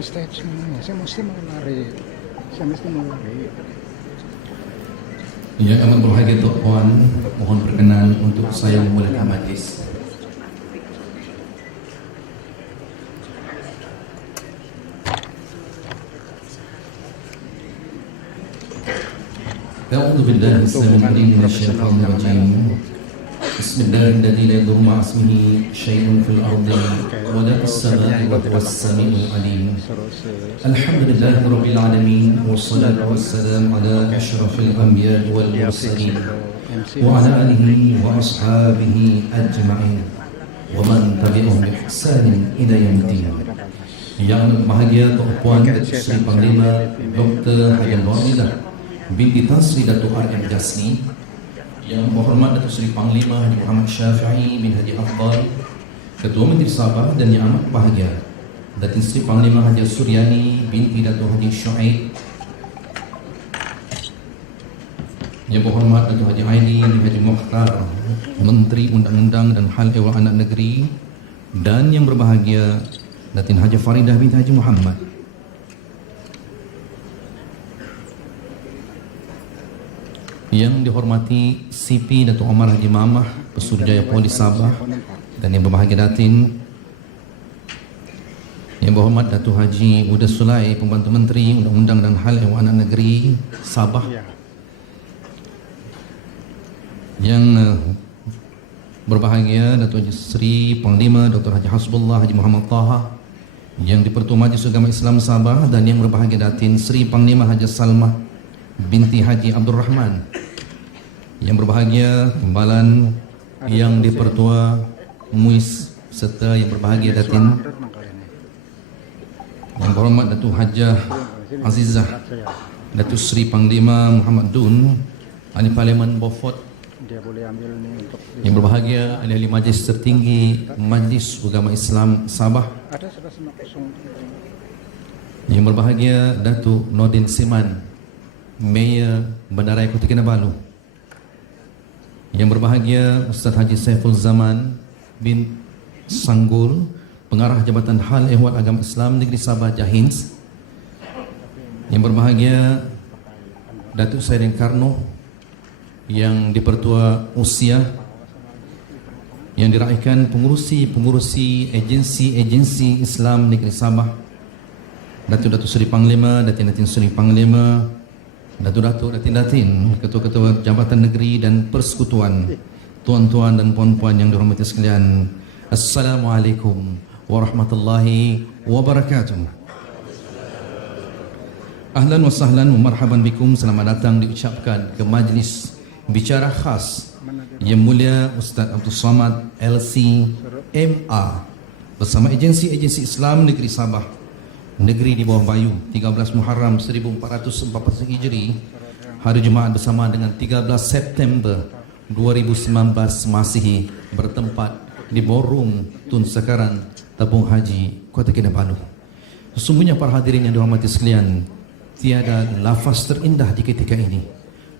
stage ini, saya mesti mau lari. Ya, amat berbahagia Tuan, mohon berkenan untuk saya memulakan majlis. A'udzu billahi samil alim minasyaitonir rajim. Bismillahirrahmanirrahim. La yadurru ma'a ismihi syai'un fil ardi wa la fis samaa'i wa huwas samiul alim. Alhamdulillahi rabbil alamin wassalatu wassalamu ala asyrafil anbiya'i wal mursalin wa ala alihi wa ashabihi ajma'in wa man tabi'ahum bi ihsanin ila yaumiddin. Yang bahagia Tuan Puan Datuk Seri Panglima Dr. Haji Nurhalilah binti Tan Sri Datuk R.M. Jasni, yang berhormat Datuk Seri Panglima Haji Muhammad Syafi'i bin Haji Afdal, Ketua Menteri Sabah, dan yang amat bahagia Datuk Seri Panglima Haji Suryani binti Datuk Haji Syuaib, yang berhormat Datuk Haji Aini bin Haji Mukhtar, Menteri Undang-Undang dan Hal Ehwal Anak Negeri, dan yang berbahagia Datin Haji Faridah binti Haji Muhammad. Yang dihormati CP Datuk Omar Haji Mamah, Pesuruhjaya Polis Sabah, dan yang berbahagia Datin yang berhormat Datuk Haji Uda Sulai, Pembantu Menteri Undang-Undang dan Hal Ehwal Anak Negeri Sabah, yang berbahagia Datuk Haji Seri Panglima Dr. Haji Hasbullah Haji Muhammad Taha, yang di-Pertua Majlis Agama Islam Sabah, dan yang berbahagia Datin Seri Panglima Haji Salmah binti Haji Abdul Rahman, yang berbahagia Timbalan yang di-Pertua MUIS, serta yang berbahagia Datin yang berhormat Datuk Hajah Azizah Datuk Seri Panglima Muhammad Dun, Ahli Parlimen Beaufort, yang berbahagia ahli majlis tertinggi Majlis Agama Islam Sabah, yang berbahagia Datuk Nordin Siman, Mayor Bandaraya Kota Kinabalu, yang berbahagia Ustaz Haji Saiful Zaman bin Sanggul, Pengarah Jabatan Hal Ehwal Agama Islam Negeri Sabah Jahins, yang berbahagia Datuk Sairin Karno, yang di-Pertua Usia, yang diraihkan pengurusi agensi Islam Negeri Sabah, Datuk Seri Panglima, Datin Seri Panglima, Datuk Datin, Ketua-Ketua Jabatan Negeri dan Persekutuan, tuan-tuan dan puan-puan yang dihormati sekalian, Assalamualaikum warahmatullahi wabarakatuh. Ahlan wa sahlan wa marhaban bikum, selamat datang diucapkan ke majlis bicara khas Yang Mulia Ustaz Abdul Samad LC MA bersama agensi Islam Negeri Sabah, negeri di bawah Bayu, 13 Muharram 1440 Hijri, hari Jumaat bersama dengan 13 September 2019 Masihi, bertempat di Ballroom Tun Sekaran, Tabung Haji, Kota Kinabalu. Sesungguhnya para hadirin yang dihormati sekalian, tiada lafaz terindah di ketika ini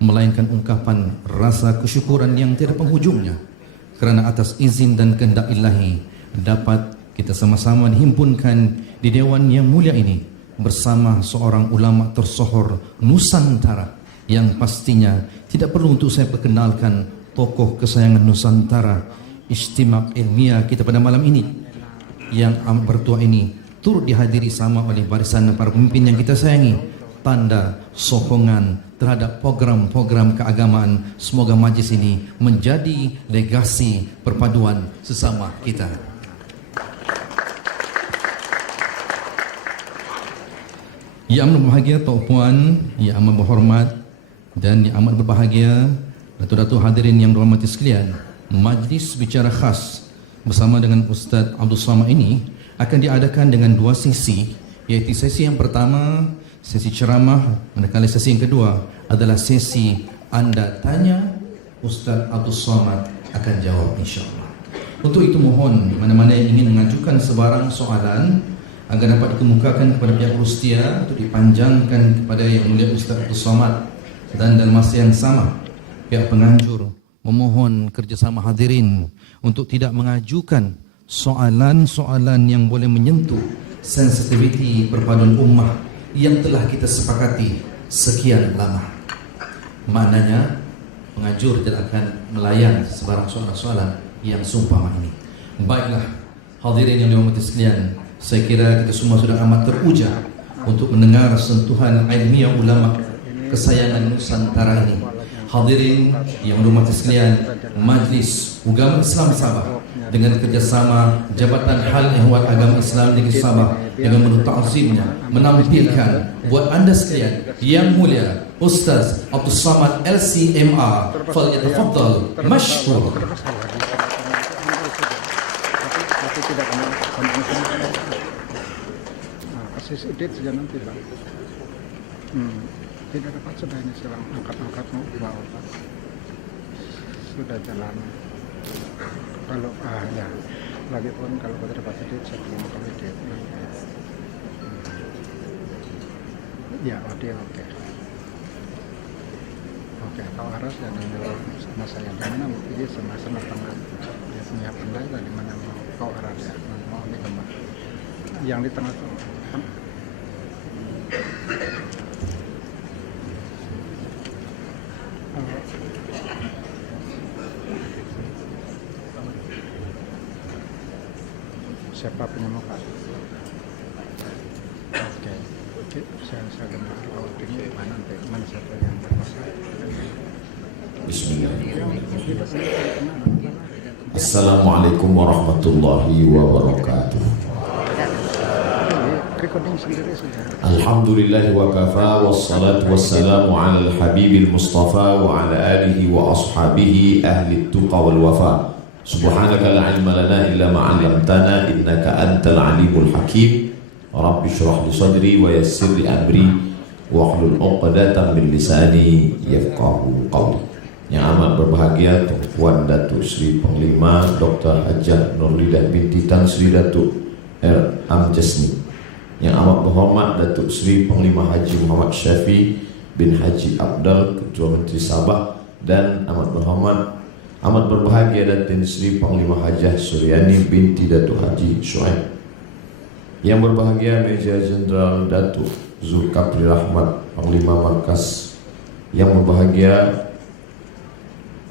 melainkan ungkapan rasa kesyukuran yang tiada penghujungnya kerana atas izin dan kehendak Ilahi dapat kita sama-sama dihimpunkan di Dewan yang mulia ini bersama seorang ulama tersohor Nusantara yang pastinya tidak perlu untuk saya perkenalkan tokoh kesayangan Nusantara, istimewa ilmiah kita pada malam ini yang amat bertuah ini turut dihadiri sama oleh barisan para pemimpin yang kita sayangi, tanda sokongan terhadap program-program keagamaan. Semoga majlis ini menjadi legasi perpaduan sesama kita. Yang amat berbahagia Tok Puan, yang amat berhormat dan yang amat berbahagia Datuk-datuk hadirin yang dihormati sekalian, majlis bicara khas bersama dengan Ustaz Abdul Samad ini akan diadakan dengan dua sesi, iaitu sesi yang pertama sesi ceramah, manakala sesi yang kedua adalah sesi anda tanya, Ustaz Abdul Samad akan jawab insya-Allah. Untuk itu mohon mana-mana yang ingin mengajukan sebarang soalan agar dapat dikemukakan kepada pihak Rustia untuk dipanjangkan kepada Yang Mulia Ustaz Abdul Samad, dan dalam masa yang sama pihak penganjur memohon kerjasama hadirin untuk tidak mengajukan soalan-soalan yang boleh menyentuh sensitiviti perpaduan ummah yang telah kita sepakati sekian lama. Maknanya pengajur tidak akan melayan sebarang soalan-soalan yang seumpama ini. Baiklah, hadirin yang dirahmati sekalian, saya kira kita semua sudah amat teruja untuk mendengar sentuhan ilmiah ulama kesayangan Nusantara ini. Hadirin yang dirahmati sekalian, Majlis Ugama Islam Sabah dengan kerjasama Jabatan Hal Ehwal Agama Islam Negeri Sabah dengan penuh ta'zimnya menampilkan buat anda sekalian yang mulia Ustaz Abdul Samad LCMR. Falyatafaddal mashkur. Tapi tidak kasih sedikit saja nanti Pak. Tidak dapat sudah ini selang angkat-angkat mau bawa Pak. Sudah jalan. Kalau ya lagi pun kalau kita dapat sedikit saya belum kami sedikit. Ya oke. Oke, kalau harus ya sama saya di mana ini sama-sama tengah dia punya pandai di mana mau kau arah ya mau di gambar yang di tengah tuh siapa punya muka? Oke, saya gambar kalau ini mana siapa yang berkuasa? Bismillahirrahmanirrahim. Assalamualaikum warahmatullahi wabarakatuh. Alhamdulillah wa kafa wassalatu wassalamu ala al-habibil mustafa wa ala alihi wa ashabihi ahli tuqa wal wafa. Subhanaka la ilma lana illa ma 'allamtana innaka antal alimul hakim. Rabbi shrah li sadri wa yassir li amri wahlul 'uqdatam min lisani yafqahu qawli. Yang amat berbahagia Tuan Datuk Sri Panglima Dr. Hajah Nurlidah binti Tan Sri Datuk R. Amjasni. Yang amat berhormat Datuk Sri Panglima Haji Muhammad Syafi bin Haji Abdal Ketua Menteri Sabah, dan amat berbahagia Datin Sri Panglima Hajah Suryani binti Datuk Haji Shu'aib. Yang berbahagia Major Jenderal Datuk Zulkifli Rahmat Panglima Markas. Yang berbahagia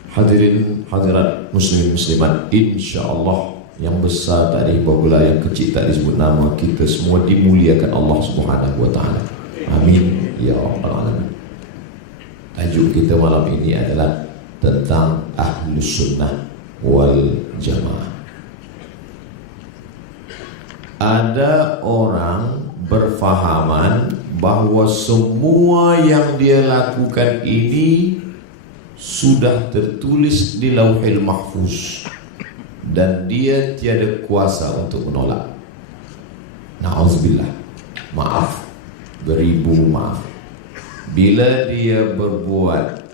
hadirin hadirat muslimin muslimat, insyaallah yang besar tak dihibur, yang kecil tak disebut nama, kita semua dimuliakan Allah Subhanahu wa taala. Amin ya rabbal alamin. Tajuk kita malam ini adalah tentang Ahlus Sunnah wal Jamaah. Ada orang berfahaman bahawa semua yang dia lakukan ini sudah tertulis di Lauhil Mahfuz dan dia tiada kuasa untuk menolak. Na'udzubillah. Maaf, beribu maaf. Bila dia berbuat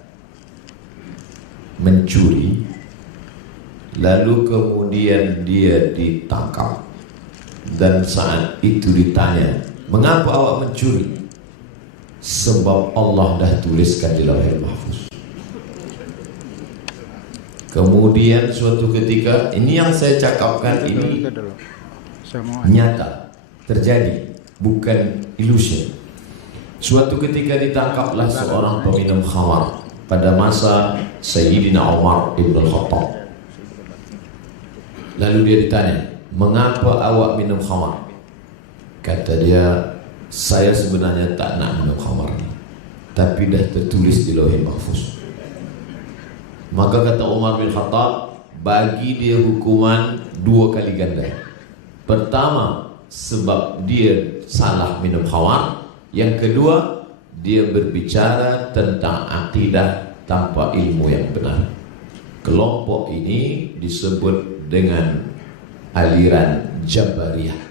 mencuri, lalu kemudian dia ditangkap, dan saat itu ditanya, mengapa awak mencuri? Sebab Allah dah tuliskan di Lauhil Mahfuz. Kemudian suatu ketika, ini yang saya cakapkan ini nyata, terjadi, bukan illusion. Suatu ketika ditangkaplah seorang peminum khamar pada masa Sayyidina Umar Ibn Khattab. Lalu dia ditanya, mengapa awak minum khamar? Kata dia, saya sebenarnya tak nak minum khamar, tapi dah tertulis di Lauhil Mahfuz. Maka kata Umar bin Khattab, bagi dia hukuman 2 kali ganda. Pertama, sebab dia salah minum khamar. Yang kedua, dia berbicara tentang akidah tanpa ilmu yang benar. Kelompok ini disebut dengan aliran Jabariyah.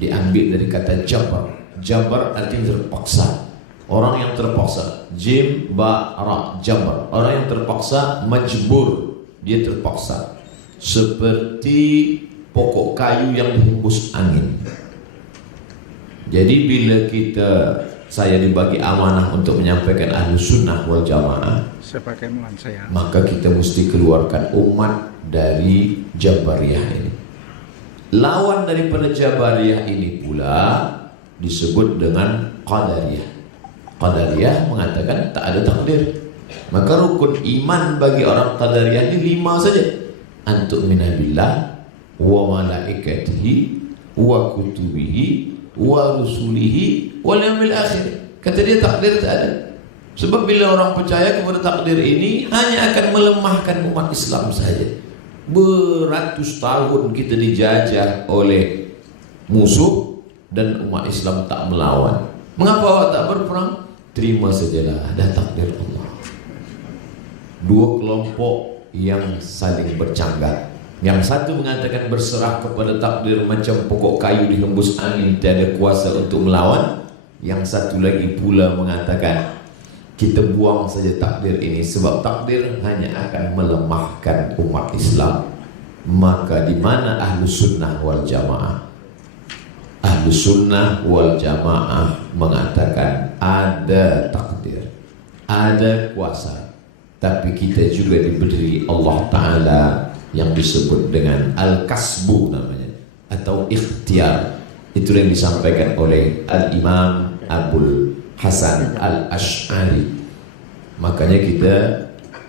Diambil dari kata Jabar. Jabar artinya terpaksa. Orang yang terpaksa, jim ba ra jabar. Orang yang terpaksa, majbur, dia terpaksa. Seperti pokok kayu yang dihembus angin. Jadi bila saya dibagi amanah untuk menyampaikan Ahlus Sunnah wal Jamaah, saya, maka kita mesti keluarkan umat dari Jabariyah ini. Lawan daripada Jabariyah ini pula disebut dengan Qadariyah. Qadariyah mengatakan tak ada takdir. Maka rukun iman bagi orang Qadariyah ini 5 saja. Antu'mina billah wa malaikatihi wa kutubihi wa rusulihi wal yaumil akhir. Kata dia takdir tak ada. Sebab bila orang percaya kepada takdir ini hanya akan melemahkan umat Islam saja. Beratus tahun kita dijajah oleh musuh dan umat Islam tak melawan. Mengapa awak tak berperang? Terima sajalah, ada takdir Allah. Dua kelompok yang saling bercanggat. Yang satu mengatakan berserah kepada takdir macam pokok kayu dihembus angin, tiada kuasa untuk melawan. Yang satu lagi pula mengatakan kita buang saja takdir ini, sebab takdir hanya akan melemahkan umat Islam. Maka di mana ahlu sunnah wal jamaah? Ahlu sunnah wal jamaah mengatakan ada takdir, ada kuasa, tapi kita juga diberi Allah Ta'ala yang disebut dengan al-kasbu namanya, atau ikhtiar. Itu yang disampaikan oleh Al-Imam Abul Hasan Al-Ash'ari. Makanya kita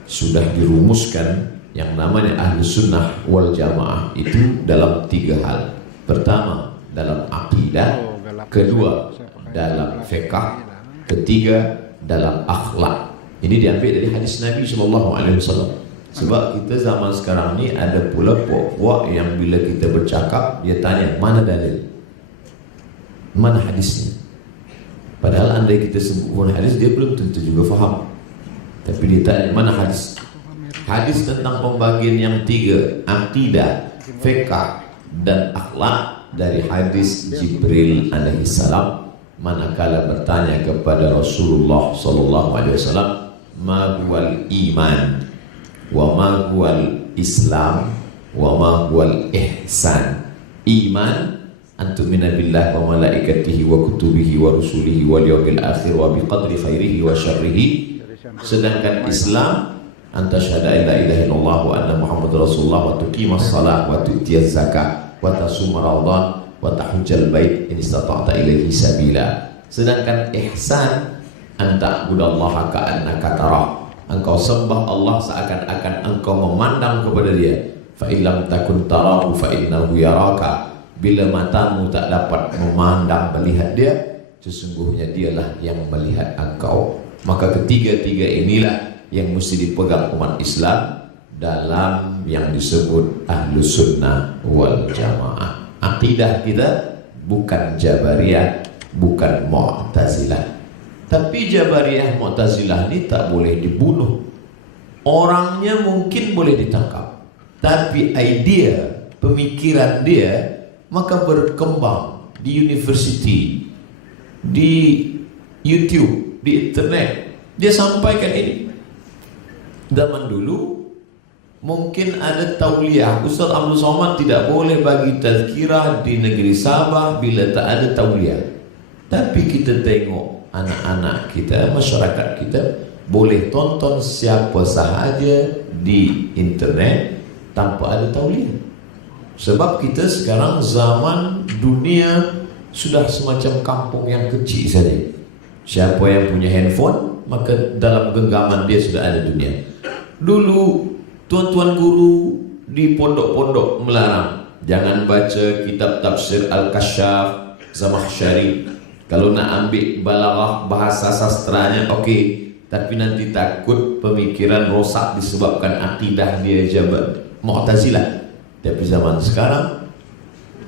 sudah dirumuskan yang namanya ahlu sunnah wal jamaah itu dalam 3 hal. Pertama dalam akidah, kedua dalam fiqh, ketiga dalam akhlak. Ini diambil dari hadis Nabi SAW. Sebab kita zaman sekarang ni ada pula puak-puak yang bila kita bercakap dia tanya mana dalil, mana hadisnya. Padahal andai kita sebut hadis dia belum tentu juga faham. Tapi dia tanya mana hadis. Hadis tentang pembagian yang 3, akidah, fiqh dan akhlak, dari hadis Jibril alaihissalam manakala bertanya kepada Rasulullah sallallahu alaihi wasallam, ma huwal iman wa ma huwal islam wa ma huwal ihsan. Iman antumina billah wa malaikatihi wa kutubihi wa rusulihi wal yawmil akhir wa biqadri khairihi wa syarrihi. Sedangkan Islam anta syahada la ilaha illallah wa anna muhammadar rasulullah wa tuqimas salat wa tu'tiyaz zakat wa tasum ramadan wa tahujjal bait in istata'ta ilaihi sabila. Sedangkan ihsan anta budallaha ka'annaka tarah, engkau sembah Allah seakan-akan engkau memandang kepada dia. Fa illam takun tarahu fa innahu yaraka. Bila matamu tak dapat memandang melihat dia, sesungguhnya dialah yang melihat engkau. Maka ketiga-tiga inilah yang mesti dipegang umat Islam dalam yang disebut ahlu sunnah wal jamaah. Akidah kita bukan Jabariyah, bukan Mu'tazilah. Tapi Jabariyah Mu'tazilah ini tak boleh dibunuh. Orangnya mungkin boleh ditangkap, tapi idea, pemikiran dia maka berkembang di university, di YouTube, di internet. Dia sampaikan ini. Zaman dulu mungkin ada tauliah. Ustaz Abdul Somad tidak boleh bagi tazkirah di negeri Sabah bila tak ada tauliah. Tapi kita tengok anak-anak kita, masyarakat kita boleh tonton siapa sahaja di internet tanpa ada tauliah. Sebab kita sekarang zaman dunia sudah semacam kampung yang kecil saja. Siapa yang punya handphone, maka dalam genggaman dia sudah ada dunia. Dulu tuan-tuan guru di pondok-pondok melarang jangan baca kitab tafsir Al-Kasyaf, Zamakhsyari. Kalau nak ambil balaghah bahasa sastranya okey, tapi nanti takut pemikiran rosak disebabkan akidah dia Mu'tazilah. Tapi zaman sekarang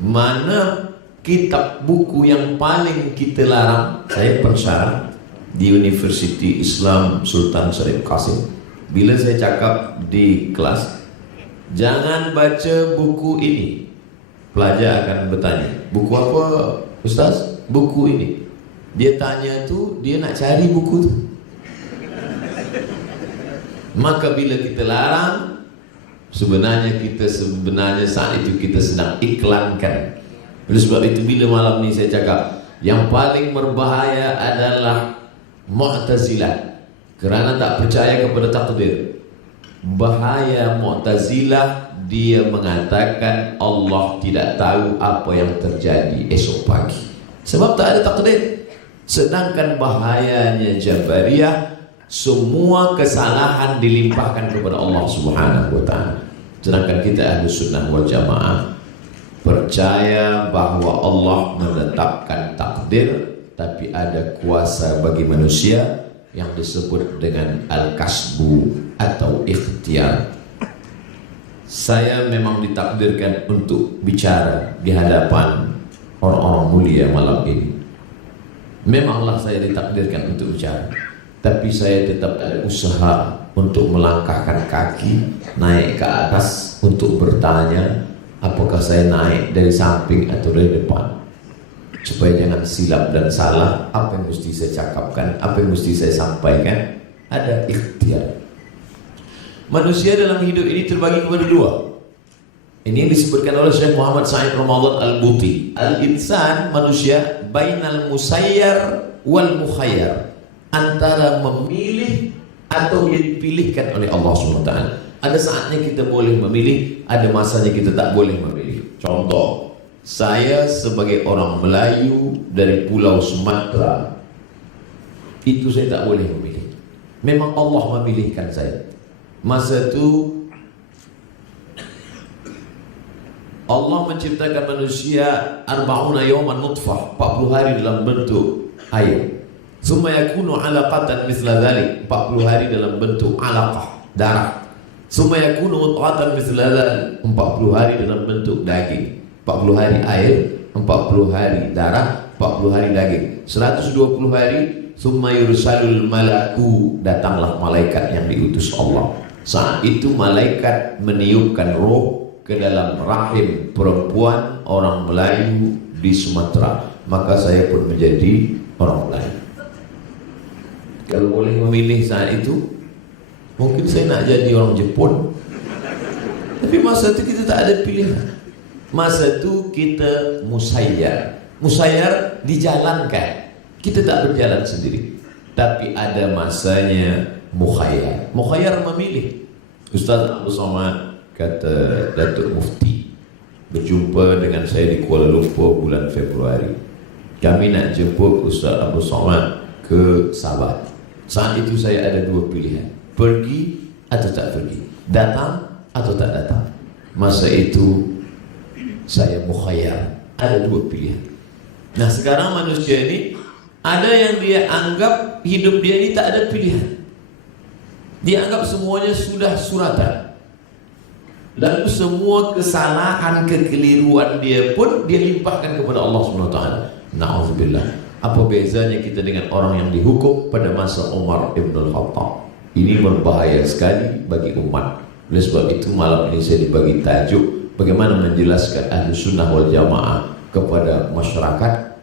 mana kitab buku yang paling kita larang? Saya pensyarah di Universiti Islam Sultan Syarif Qasim. Bila saya cakap di kelas, jangan baca buku ini, pelajar akan bertanya, buku apa Ustaz? Buku ini. Dia tanya tu, dia nak cari buku tu. Maka bila kita larang, sebenarnya saat itu kita sedang iklankan. Oleh sebab itu bila malam ni saya cakap yang paling berbahaya adalah Mu'tazilah, kerana tak percaya kepada takdir. Bahaya Mu'tazilah dia mengatakan Allah tidak tahu apa yang terjadi esok pagi, sebab tak ada takdir. Sedangkan bahayanya Jabariyah, semua kesalahan dilimpahkan kepada Allah Subhanahu wa taala. Sedangkan kita Ahlus Sunnah wal Jamaah percaya bahwa Allah menetapkan takdir, tapi ada kuasa bagi manusia yang disebut dengan al-kasbu atau ikhtiar. Saya memang ditakdirkan untuk bicara di hadapan orang-orang mulia malam ini. Memanglah saya ditakdirkan untuk bicara, tapi saya tetap ada usaha untuk melangkahkan kaki naik ke atas untuk bertanya, apakah saya naik dari samping atau dari depan, supaya jangan silap dan salah apa yang mesti saya cakapkan, apa yang mesti saya sampaikan. Ada ikhtiar. Manusia dalam hidup ini terbagi kepada dua. Ini yang disebutkan oleh Syekh Muhammad Sa'id Ramadan Al-Buti. Al-insan, manusia, bainal musayyar wal mukhayyar, antara memilih atau yang dipilihkan oleh Allah SWT. Ada saatnya kita boleh memilih, ada masanya kita tak boleh memilih. Contoh, saya sebagai orang Melayu dari Pulau Sumatera, itu saya tak boleh memilih. Memang Allah memilihkan saya. Masa itu Allah menciptakan manusia 40 yawman nutfah, 40 hari dalam bentuk air. Summa yakunu 'alaqatan mithla dhalik, 40 hari dalam bentuk alaqah, darah. Summa yakunu mudghatan mithla dhalik, 40 hari dalam bentuk daging. 40 hari air, 40 hari darah, 40 hari daging. 120 hari, summa yursalul malaku, datanglah malaikat yang diutus Allah. Saat itu malaikat meniupkan roh ke dalam rahim perempuan orang Melayu di Sumatera, maka saya pun menjadi orang Melayu. Kalau boleh memilih saat itu, mungkin saya nak jadi orang Jepun, tapi masa itu kita tak ada pilihan. Masa itu kita musayyar. Musayyar dijalankan, kita tak berjalan sendiri, tapi ada masanya mukhayyar. Mukhayyar memilih. Ustaz Abu Somad, kata Datuk Mufti, berjumpa dengan saya di Kuala Lumpur bulan Februari. Kami nak jemput Ustaz Abu Somad ke Sabah. Saat itu saya ada dua pilihan, pergi atau tak pergi, datang atau tak datang. Masa itu saya mukhayyar, ada dua pilihan. Nah sekarang manusia ini ada yang dia anggap hidup dia ini tak ada pilihan. Dia anggap semuanya sudah suratan. Lalu semua kesalahan, kekeliruan dia pun dia limpahkan kepada Allah SWT. Na'udzubillah. Apa bezanya kita dengan orang yang dihukum pada masa Umar Ibn Al-Khattab? Ini berbahaya sekali bagi umat. Oleh sebab itu malam ini saya dibagi tajuk bagaimana menjelaskan Ahlus Sunnah wal Jamaah kepada masyarakat.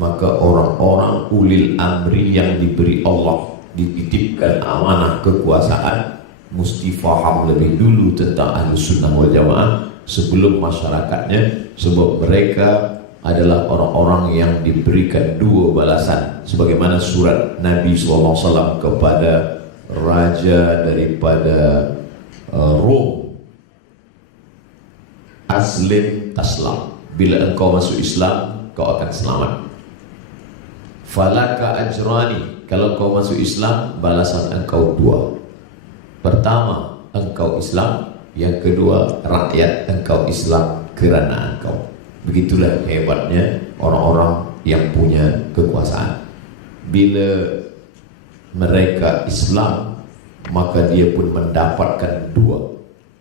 Maka orang-orang ulil amri yang diberi Allah, dititipkan amanah kekuasaan, mesti faham lebih dulu tentang Ahlus Sunnah wal Jamaah sebelum masyarakatnya, sebab mereka adalah orang-orang yang diberikan dua balasan, sebagaimana surat Nabi SAW kepada raja daripada Rom, aslim taslam, bila engkau masuk Islam kau akan selamat. Falaka ajrani, kalau kau masuk Islam balasan engkau dua. Pertama, engkau Islam. Yang kedua, rakyat engkau Islam kerana engkau. Begitulah hebatnya orang-orang yang punya kekuasaan. Bila mereka Islam, maka dia pun mendapatkan dua.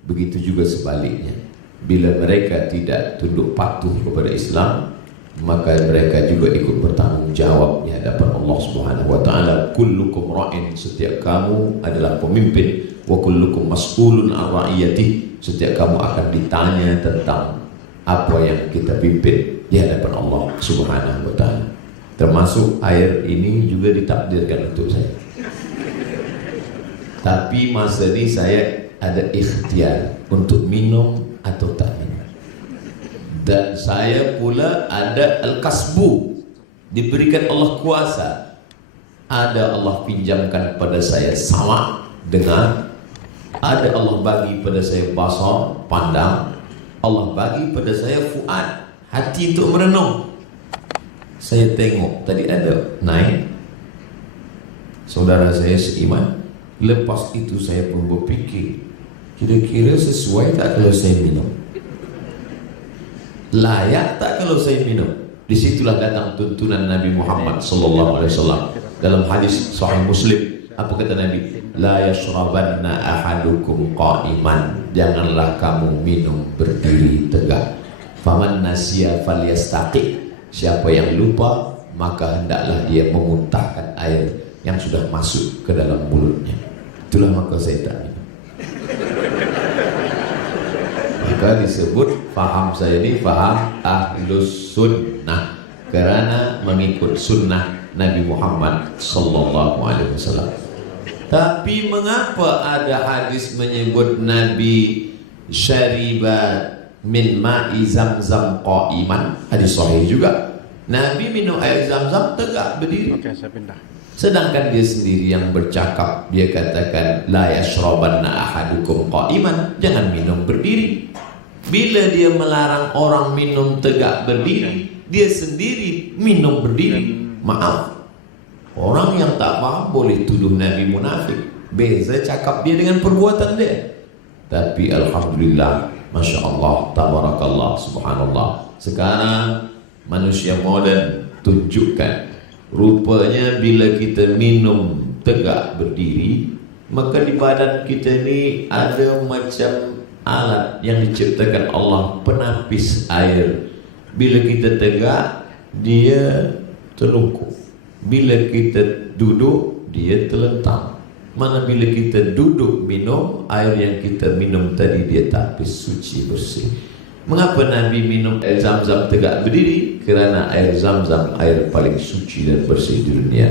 Begitu juga sebaliknya. Bila mereka tidak tunduk patuh kepada Islam, maka mereka juga ikut bertanggung jawab di hadapan Allah Subhanahu wa taala. Kullukum ra'in, setiap kamu adalah pemimpin, wa kullukum mas'ulun an ra'iyati, setiap kamu akan ditanya tentang apa yang kita pimpin di hadapan Allah Subhanahu wa taala. Termasuk air ini juga ditakdirkan untuk saya. Tapi masa ini saya ada ikhtiar untuk minum atau tak minum. Dan saya pula ada al-kasbu, diberikan Allah kuasa. Ada Allah pinjamkan pada saya sama dengan Ada Allah bagi pada saya basar, pandang. Allah bagi pada saya fuad, hati untuk merenung. Saya tengok tadi ada naik saudara saya seiman. Lepas itu saya pun berfikir, kira-kira sesuai tak kalau saya minum? Layak tak kalau saya minum? Disitulah datang tuntunan Nabi Muhammad sallallahu alaihi wasallam dalam hadis Sahih Muslim. Apa kata Nabi? La yashrabanna ahadukum qa'iman. Janganlah kamu minum berdiri tegak. Faman nasiya falyastaqi. Siapa yang lupa maka hendaklah dia memuntahkan air yang sudah masuk ke dalam mulutnya. Itulah maka saya tak minum. Maka disebut faham saya ini faham ahlus sunnah, karena mengikut sunnah Nabi Muhammad sallallahu alaihi wasallam. Tapi mengapa ada hadis menyebut Nabi syariba min ma'i zamzam qa'iman? Hadis sahih juga. Nabi minum air zam-zam tegak berdiri. Oke, saya pindah. Sedangkan dia sendiri yang bercakap, dia katakan la yashrabanna ahadukum qa'iman, jangan minum berdiri. Bila dia melarang orang minum tegak berdiri, dia sendiri minum berdiri. Maaf, orang yang tak faham boleh tuduh Nabi munafik. Beza cakap dia dengan perbuatan dia. Tapi alhamdulillah, masya Allah, tabarakallah, subhanallah. Sekarang manusia modern tunjukkan, rupanya bila kita minum tegak berdiri, maka di badan kita ni ada macam alat yang diciptakan Allah, penapis air. Bila kita tegak, dia terlungkup. Bila kita duduk, dia terlentang. Mana bila kita duduk minum, air yang kita minum tadi dia tapis, suci, bersih. Mengapa Nabi minum air zam-zam tegak berdiri? Kerana air zam-zam air paling suci dan bersih di dunia.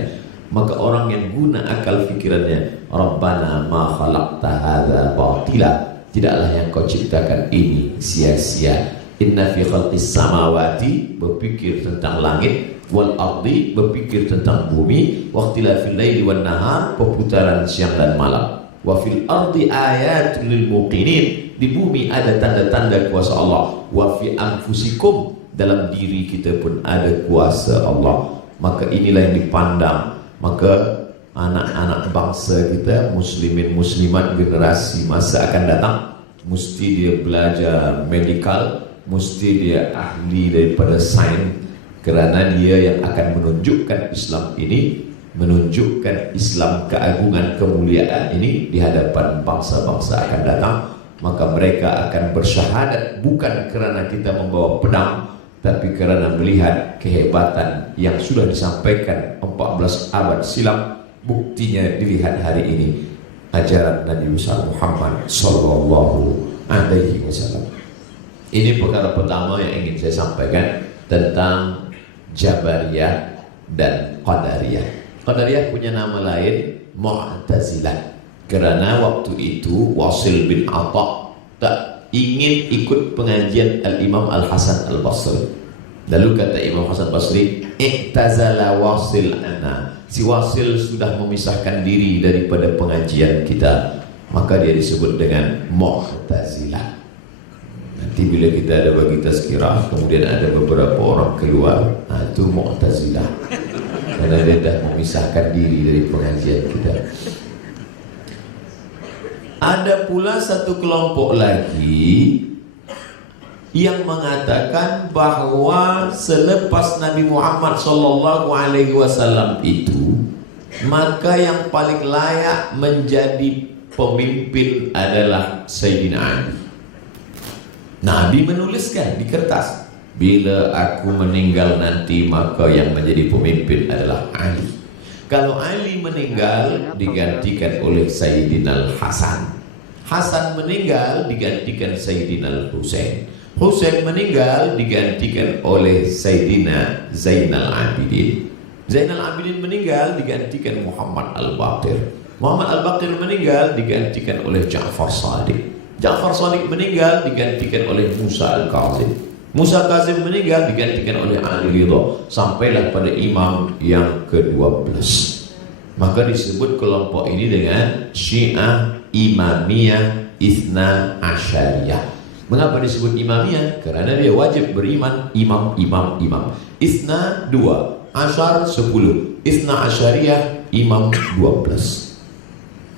Maka orang yang guna akal fikirannya, Rabbana ma khalaqta hadza batila, tidaklah yang kau ciptakan ini sia-sia. Inna fi khalqis samawati, berfikir tentang langit, wal ardi, berfikir tentang bumi, waqtilafil laili wan nahar, perputaran siang dan malam. Wa fil ardi ayatul lil muqinin, di bumi ada tanda-tanda kuasa Allah. Wa fi anfusikum, dalam diri kita pun ada kuasa Allah. Maka inilah yang dipandang. Maka anak-anak bangsa kita, muslimin muslimat generasi masa akan datang, mesti dia belajar medical, mesti dia ahli daripada sains, kerana dia yang akan menunjukkan Islam ini, menunjukkan Islam keagungan kemuliaan ini di hadapan bangsa-bangsa akan datang. Maka mereka akan bersyahadat bukan kerana kita membawa pedang, tapi kerana melihat kehebatan yang sudah disampaikan 14 abad silam. Buktinya dilihat hari ini, ajaran Nabi Muhammad sallallahu alaihi wasallam. Ini perkara pertama yang ingin saya sampaikan tentang Jabariyah dan Qadariyah. Qadariyah punya nama lain Mu'tazilah, kerana waktu itu Wasil bin Atha tak ingin ikut pengajian Al-Imam Al-Hasan Al-Basri. Lalu kata Imam Hasan Basri, "Iktazala Wasil anna." Si Wasil sudah memisahkan diri daripada pengajian kita, maka dia disebut dengan Mu'tazilah. Nanti bila kita ada bagi tazkirah, kemudian ada beberapa orang keluar, itu Mu'tazilah, karena dia dah memisahkan diri dari pengajian kita. Ada pula satu kelompok lagi yang mengatakan bahawa selepas Nabi Muhammad sallallahu alaihi wasallam itu, maka yang paling layak menjadi pemimpin adalah Sayyidina Ali. Nabi menuliskan di kertas, bila aku meninggal nanti maka yang menjadi pemimpin adalah Ali. Kalau Ali meninggal digantikan oleh Sayyidina Hasan. Hasan meninggal digantikan Sayyidina Husain. Husain meninggal digantikan oleh Sayyidina Zainal Abidin. Zainal Abidin meninggal digantikan Muhammad Al-Baqir. Muhammad Al-Baqir meninggal digantikan oleh Ja'far Shadiq. Ja'far Shadiq meninggal digantikan oleh Musa Al-Kazim. Musa Al-Kazim meninggal digantikan oleh Ali Ridha, sampailah pada imam yang ke-12. Maka disebut kelompok ini dengan Syiah Imamiyah Ithna Asyariyah. Mengapa disebut Imamiyah? Karena dia wajib beriman imam. Ithna 2, Asyar 10, Ithna Asyariyah imam 12.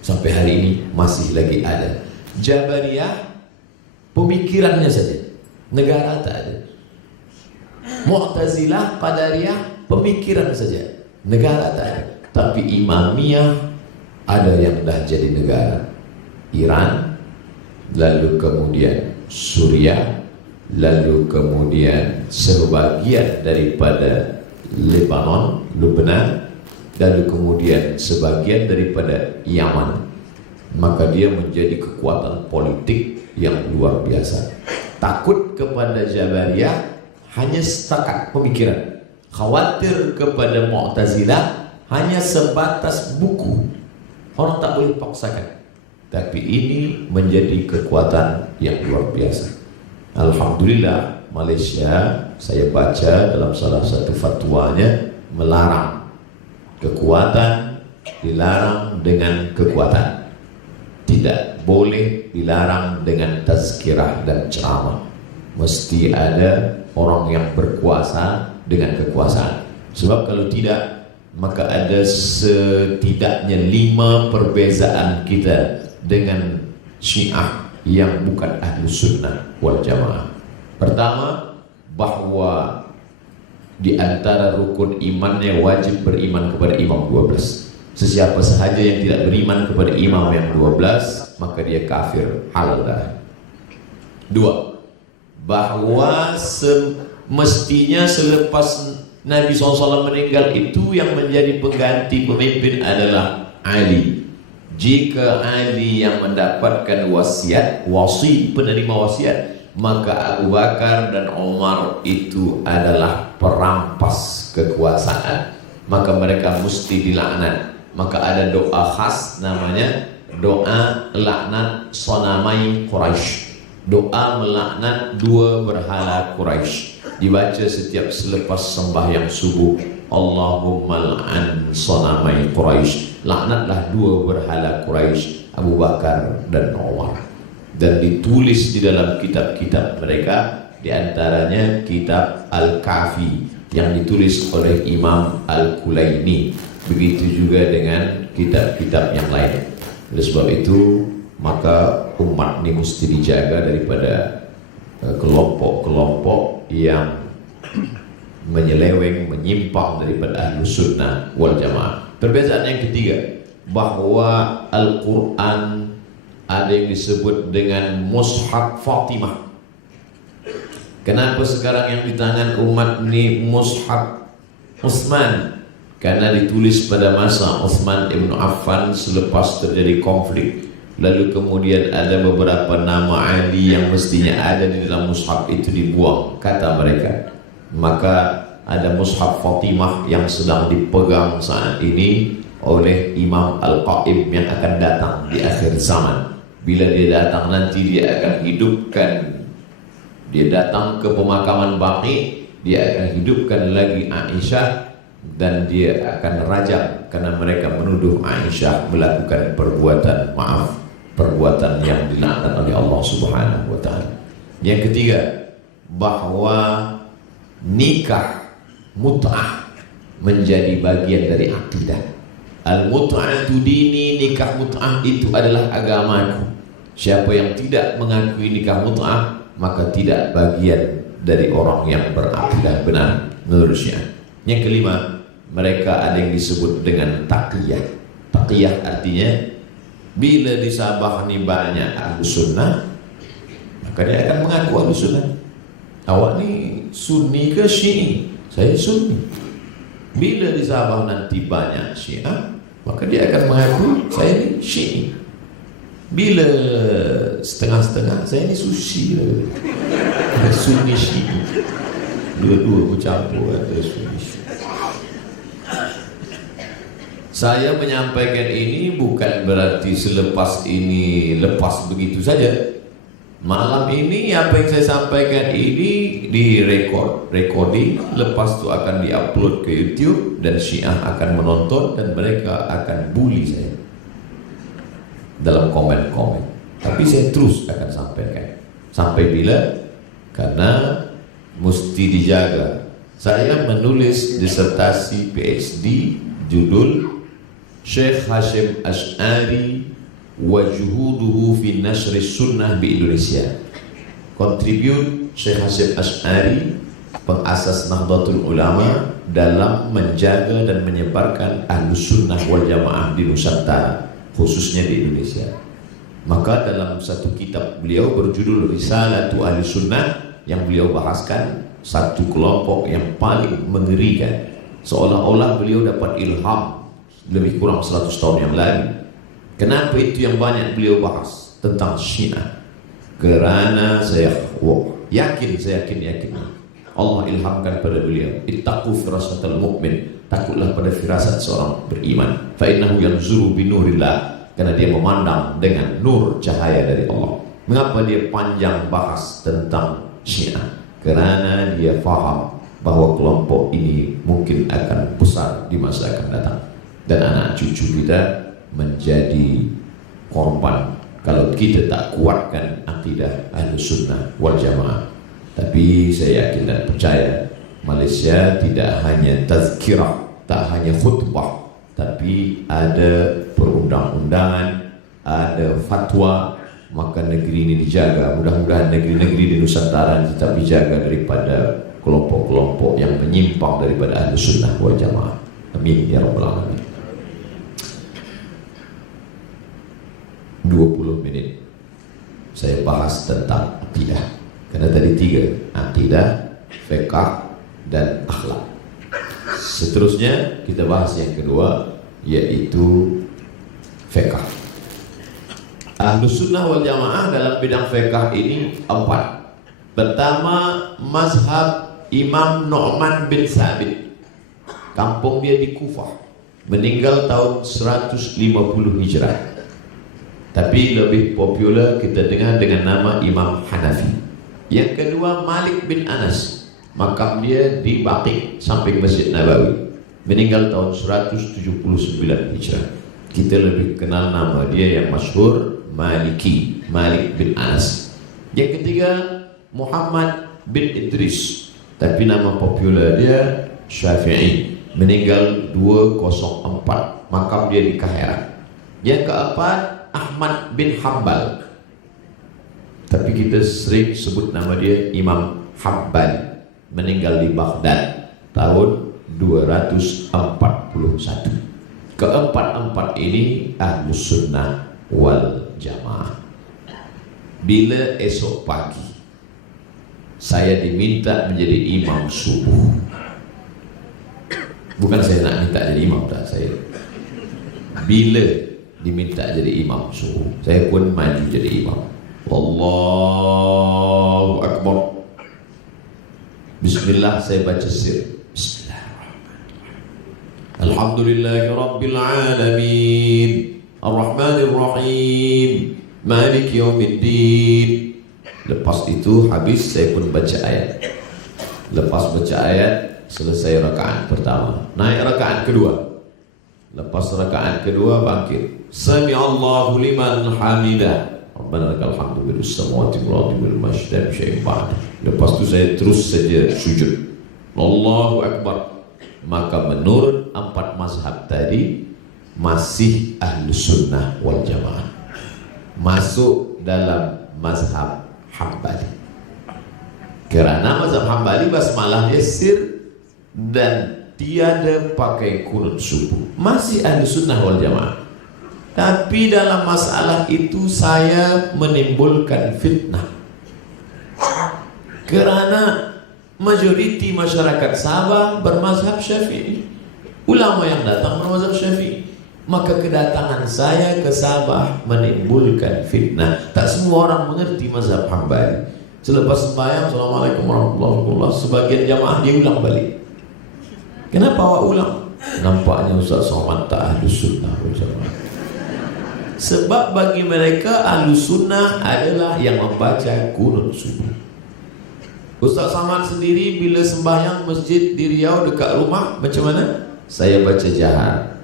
Sampai hari ini masih lagi ada. Jabariyah pemikirannya saja, negara tak ada. Mu'tazilah, Qadariyah pemikiran saja, negara tak ada. Tapi Imamiyah ada yang dah jadi negara. Iran, lalu kemudian Suriah, lalu kemudian sebagian daripada Lebanon, Lebanon, lalu kemudian sebagian daripada Yaman. Maka dia menjadi kekuatan politik yang luar biasa. Takut kepada Jabariyah hanya setakat pemikiran. Khawatir kepada Mu'tazilah hanya sebatas buku. Orang tak boleh paksakan. Tapi ini menjadi kekuatan yang luar biasa. Alhamdulillah, Malaysia, saya baca dalam salah satu fatwanya melarang kekuatan, dilarang dengan kekuatan. Tidak boleh dilarang dengan tazkirah dan ceramah. Mesti ada orang yang berkuasa dengan kekuasaan. Sebab kalau tidak, maka ada setidaknya 5 perbezaan kita dengan Syiah yang bukan ahlu sunnah wal jamaah. Pertama, bahwa di antara rukun imannya wajib beriman kepada imam 12. Sesiapa sahaja yang tidak beriman kepada imam yang 12, maka dia kafir halal. 2, bahwa semestinya selepas Nabi SAW meninggal itu yang menjadi pengganti pemimpin adalah Ali. Jika Ali yang mendapatkan wasiat, wasi, penerima wasiat, maka Abu Bakar dan Umar itu adalah perampas kekuasaan. Maka mereka mesti dilaknat. Maka ada doa khas namanya doa laknat sonamai Quraisy. Doa melaknat 2 berhala Quraisy. Dibaca setiap selepas sembahyang subuh. Allahumma la'an sonamai Quraisy. Laknatlah 2 berhala Quraisy, Abu Bakar dan Umar. Dan ditulis di dalam kitab-kitab mereka, di antaranya kitab Al-Kafi yang ditulis oleh Imam Al-Kulaini. Begitu juga dengan kitab-kitab yang lain. Oleh sebab itu, maka umat ini mesti dijaga daripada kelompok-kelompok yang menyeleweng, menyimpang daripada ahlu sunnah wal jamaah. Perbezaan yang ketiga, bahwa Al-Quran ada yang disebut dengan Mushaf Fatimah. Kenapa sekarang yang di tangan umat ini Mushaf Utsman? Karena ditulis pada masa Utsman ibn Affan selepas terjadi konflik. Lalu kemudian ada beberapa nama Ali yang mestinya ada di dalam mushaf itu dibuang, kata mereka. Maka ada mushaf Fatimah yang sedang dipegang saat ini oleh Imam Al-Qaim yang akan datang di akhir zaman. Bila dia datang nanti dia akan hidupkan. Dia datang ke pemakaman Baqi, dia akan hidupkan lagi Aisyah, dan dia akan rajam karena mereka menuduh Aisyah melakukan perbuatan yang dilaknat oleh Allah Subhanahu wa taala. Yang ketiga, bahwa nikah mut'ah menjadi bagian dari akidah. Al-mut'atu dini, nikah mut'ah itu adalah agamaku. Siapa yang tidak mengakui nikah mut'ah, maka tidak bagian dari orang yang berakidah benar menurut Syiah. Yang kelima, mereka ada yang disebut dengan taqiyah. Taqiyah artinya bila di Sabah ini banyak ahlu sunnah, maka dia akan mengaku ahlu sunnah. Awak ni sunni ke syi'i? Saya sunni. Bila di Sabah nanti banyak Syiah, maka dia akan mengaku saya ni syi'i. Bila setengah-setengah, saya ni sushi. Sunni syi'i, dua-dua bercampur ada sunni syi'i. Saya menyampaikan ini bukan berarti selepas ini lepas begitu saja. Malam ini apa yang saya sampaikan ini recording, lepas itu akan diupload ke YouTube dan Syiah akan menonton dan mereka akan bully saya. dalam komen-komen. Tapi saya terus akan sampaikan. Sampai bila? Karena mesti dijaga. Saya menulis disertasi PhD judul Syekh Hasyim Asy'ari wa juhuduhu fi nasri sunnah di Indonesia. Kontribut Syekh Hasyim Asy'ari, pengasas Nahdlatul Ulama, dalam menjaga dan menyebarkan Ahlus Sunnah wal Jamaah di Nusantara, khususnya di Indonesia. Maka dalam satu kitab beliau berjudul Risalatu Ahlus Sunnah, yang beliau bahaskan satu kelompok yang paling mengerikan, seolah-olah beliau dapat ilham lebih kurang 100 tahun yang lalu. Kenapa itu yang banyak beliau bahas tentang Syiah? Kerana saya yakin Allah ilhamkan pada beliau, ittaqu firasatal mu'min, takutlah pada firasat seorang beriman, fa innahu yanzuru bi nurillah, karena dia memandang dengan nur cahaya dari Allah. Mengapa dia panjang bahas tentang Syiah? Kerana dia faham bahwa kelompok ini mungkin akan besar di masa akan datang, dan anak cucu kita menjadi korban kalau kita tak kuatkan akidah Ahlus Sunnah wal Jamaah. Tapi saya yakin dan percaya Malaysia tidak hanya tazkirah, tak hanya khutbah, tapi ada perundang-undangan, ada fatwa. Maka negeri ini dijaga. Mudah-mudahan negeri-negeri di Nusantara tetap dijaga daripada kelompok-kelompok yang menyimpang daripada Ahlus Sunnah wal Jamaah. Amin ya rabbal alamin. 20 menit saya bahas tentang akidah, karena tadi 3, akidah, fiqh, dan akhlak. Seterusnya kita bahas yang kedua, yaitu fiqh. Ahlus Sunnah wal Jamaah dalam bidang fiqh ini 4. Pertama, mazhab Imam Nu'man bin Sabit. Kampung dia di Kufah, meninggal tahun 150 Hijrah. Tapi lebih popular kita dengar dengan nama Imam Hanafi. Yang kedua, Malik bin Anas. Makam dia di Baqi, samping Masjid Nabawi, meninggal tahun 179 Hijrah. Kita lebih kenal nama dia yang masyhur, Maliki, Malik bin Anas. Yang ketiga, Muhammad bin Idris, tapi nama popular dia Syafi'i, meninggal 204, makam dia di Kahira. Yang keempat, Ahmad bin Hanbal, tapi kita sering sebut nama dia Imam Hanbal, meninggal di Baghdad tahun 241. Keempat-empat ini Ahlus Sunnah wal Jamaah. Bila esok pagi saya diminta menjadi imam subuh, bukan saya nak minta jadi imam, tak, saya bila diminta jadi imam subuh, saya pun maju jadi imam. Allahu Akbar. Bismillah, saya baca sir. Bismillahirrahmanirrahim. Alhamdulillahi Rabbil Alamin, Ar-Rahmanir-Rahim, Malik Yawmiddin. Lepas itu habis, saya pun baca ayat. Lepas baca ayat, selesai rakaat pertama, naik rakaat kedua. Lepas rakaat kedua bangkit, Sami'allahu liman hamidah, Rabbana lakal hamdu bil samawati wal ardi wal masjid syai'in ba'd. Lepas itu saya terus saja sujud, Allahu Akbar. Maka menurut 4 mazhab tadi masih Ahlus Sunnah wal Jamaah, masuk dalam mazhab Hambali. Kerana mazhab Hambali basmalah dia sir dan tiada pakai kunut subuh, masih Ahlus Sunnah wal Jamaah. Tapi dalam masalah itu saya menimbulkan fitnah, kerana majoriti masyarakat Sabah bermazhab Syafi'i, ulama yang datang bermazhab Syafi'i. Maka kedatangan saya ke Sabah menimbulkan fitnah. Tak semua orang mengerti mazhab Hambali. Selepas sembahyang, Assalamualaikum warahmatullahi wabarakatuh, sebagian jamaah dia ulang balik. Kenapa awak ulang? Nampaknya Ustaz Somad tak Ahlus Sunnah wal Jamaah. Sebab bagi mereka Ahlus Sunnah adalah yang membaca kunut subuh. Ustaz Somad sendiri bila sembahyang masjid di Riau dekat rumah, macam mana? Saya baca jahar,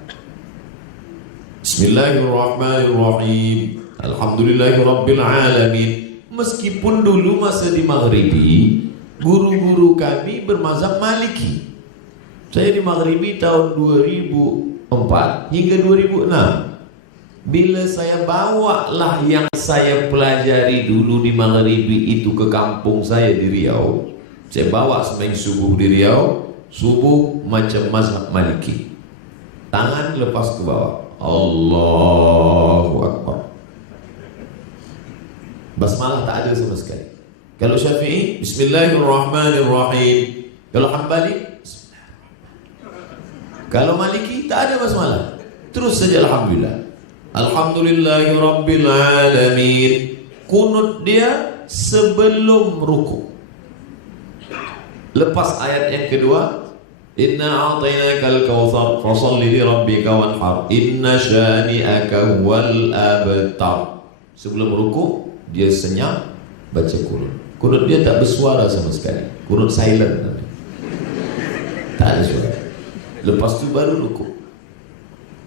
Bismillahirrahmanirrahim. Alhamdulillahirabbil alamin. Meskipun dulu masa di Maghribi, guru-guru kami bermazhab Maliki. Saya di Maghribi tahun 2004 hingga 2006. Bila saya bawalah yang saya pelajari dulu di Maghribi itu ke kampung saya di Riau, saya bawa sembahyang subuh di Riau, subuh macam mazhab Maliki. Tangan lepas ke bawah, Allahu Akbar. Basmalah tak ada sama sekali. Kalau Syafi'i, Bismillahirrahmanirrahim. Kalau Hambali, kalau Maliki tak ada basmalah. Terus saja Alhamdulillah. Alhamdulillahirabbil alamin. Kunut dia sebelum ruku. Lepas ayat yang kedua, Inna a'tainakal kautsar fasholli li rabbika wanhar. Inna syani'aka huwal abtar. Sebelum ruku dia senyap baca kunut. Kunut dia tak bersuara sama sekali. Kunut silent. Tak ada suara. Lepas tu baru ruku.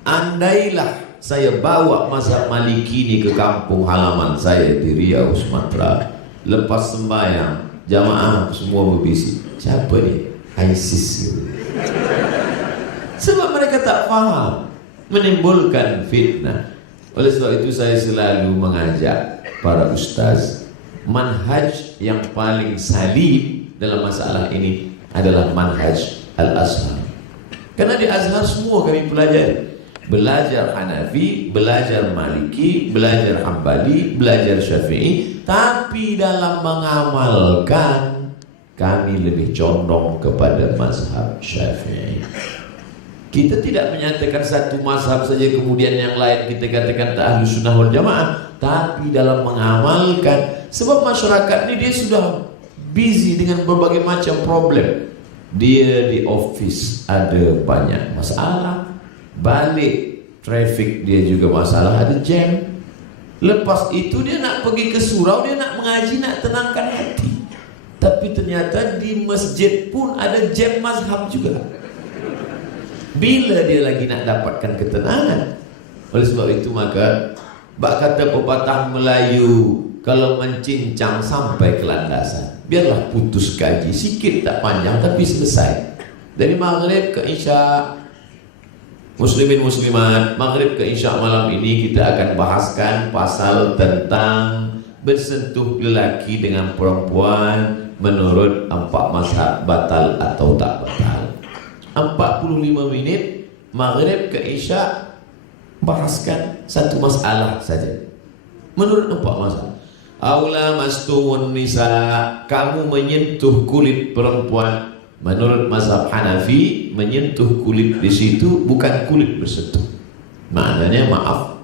Andailah saya bawa mazhab Maliki ni ke kampung halaman saya di Riau, Sumatera. Lepas sembahyang, jamaah semua berbisik. Siapa ni? ISIS. Sebab mereka tak faham, menimbulkan fitnah. Oleh sebab itu saya selalu mengajak para ustaz, manhaj yang paling salim dalam masalah ini adalah manhaj Al-Azhar. Karena di Azhar semua kami pelajari. Belajar Hanafi, belajar Maliki, belajar Hambali, belajar Syafi'i. Tapi dalam mengamalkan, kami lebih condong kepada mazhab Syafi'i. Kita tidak menyatakan satu mazhab saja kemudian yang lain kita katakan tak ahlu sunnah wal jamaah. Tapi dalam mengamalkan, sebab masyarakat ini dia sudah busy dengan berbagai macam problem. Dia di office ada banyak masalah, balik traffic dia juga masalah, ada jam. Lepas itu dia nak pergi ke surau, dia nak mengaji, nak tenangkan hati. Tapi ternyata di masjid pun ada jam mazhab juga. Bila dia lagi nak dapatkan ketenangan? Oleh sebab itu maka bak kata pepatah Melayu, kalau mencincang sampai ke landasan, biarlah putus kaji sikit, tak panjang tapi selesai. Dari maghrib ke isya, muslimin muslimat, maghrib ke isya malam ini kita akan bahaskan pasal tentang bersentuh lelaki dengan perempuan menurut 4 mazhab batal atau tak batal. 45 minit maghrib ke isya bahaskan satu masalah saja menurut 4 mazhab. Aula mastumun nisa, kamu menyentuh kulit perempuan. Menurut mazhab Hanafi, menyentuh kulit di situ bukan kulit bersentuh. Maknanya maaf,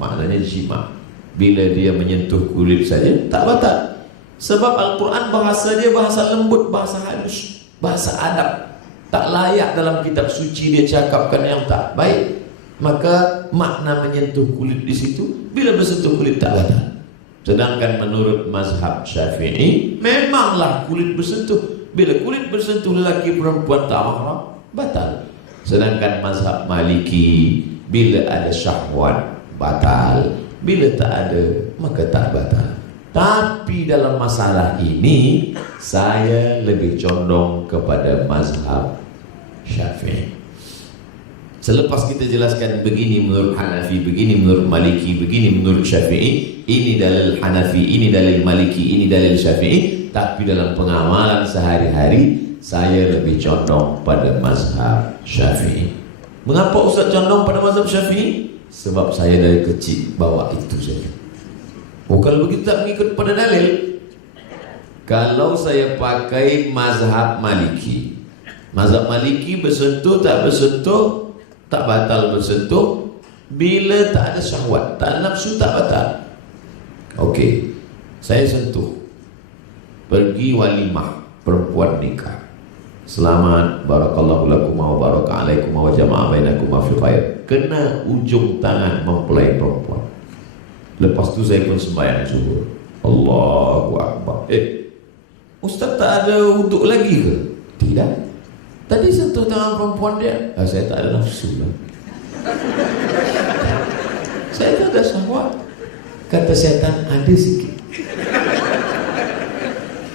maknanya jima. Bila dia menyentuh kulit saja tak batal. Sebab Al-Quran bahasa dia bahasa lembut, bahasa halus, bahasa adab. Tak layak dalam kitab suci dia cakapkan yang tak baik. Maka makna menyentuh kulit di situ bila bersentuh kulit tak batal. Sedangkan menurut mazhab Syafi'i, memanglah kulit bersentuh. Bila kulit bersentuh lelaki perempuan tak mahram, batal. Sedangkan mazhab Maliki, bila ada syahwat, batal. Bila tak ada, maka tak batal. Tapi dalam masalah ini, saya lebih condong kepada mazhab Syafi'i. Selepas kita jelaskan begini menurut Hanafi, begini menurut Maliki, begini menurut Syafi'i, ini dalil Hanafi, ini dalil Maliki, ini dalil Syafi'i, tapi dalam pengamalan sehari-hari saya lebih condong pada mazhab Syafi'i. Mengapa Ustaz condong pada mazhab Syafi'i? Sebab saya dari kecil bawa itu saja. Oh, kalau begitu tak mengikut pada dalil. Kalau saya pakai mazhab Maliki, mazhab Maliki bersentuh tak bersentuh, tak batal bersentuh. Bila tak ada syahwat, tak ada nafsu, tak batal. Okey, saya sentuh, pergi walimah perempuan nikah. Selamat, barakallahu lakum wa baraka alaikum wa jama'a bainakum fi khair. Kena ujung tangan mempelai perempuan. Lepas tu saya pun sembahyang zuhur. Allahu Akbar. Ustaz tak ada wuduk lagi ke? Tidak. Tadi sentuh tangan perempuan dia, saya tak ada nafsu lah. Saya tak ada syahwat. Kata setan, ada sikit.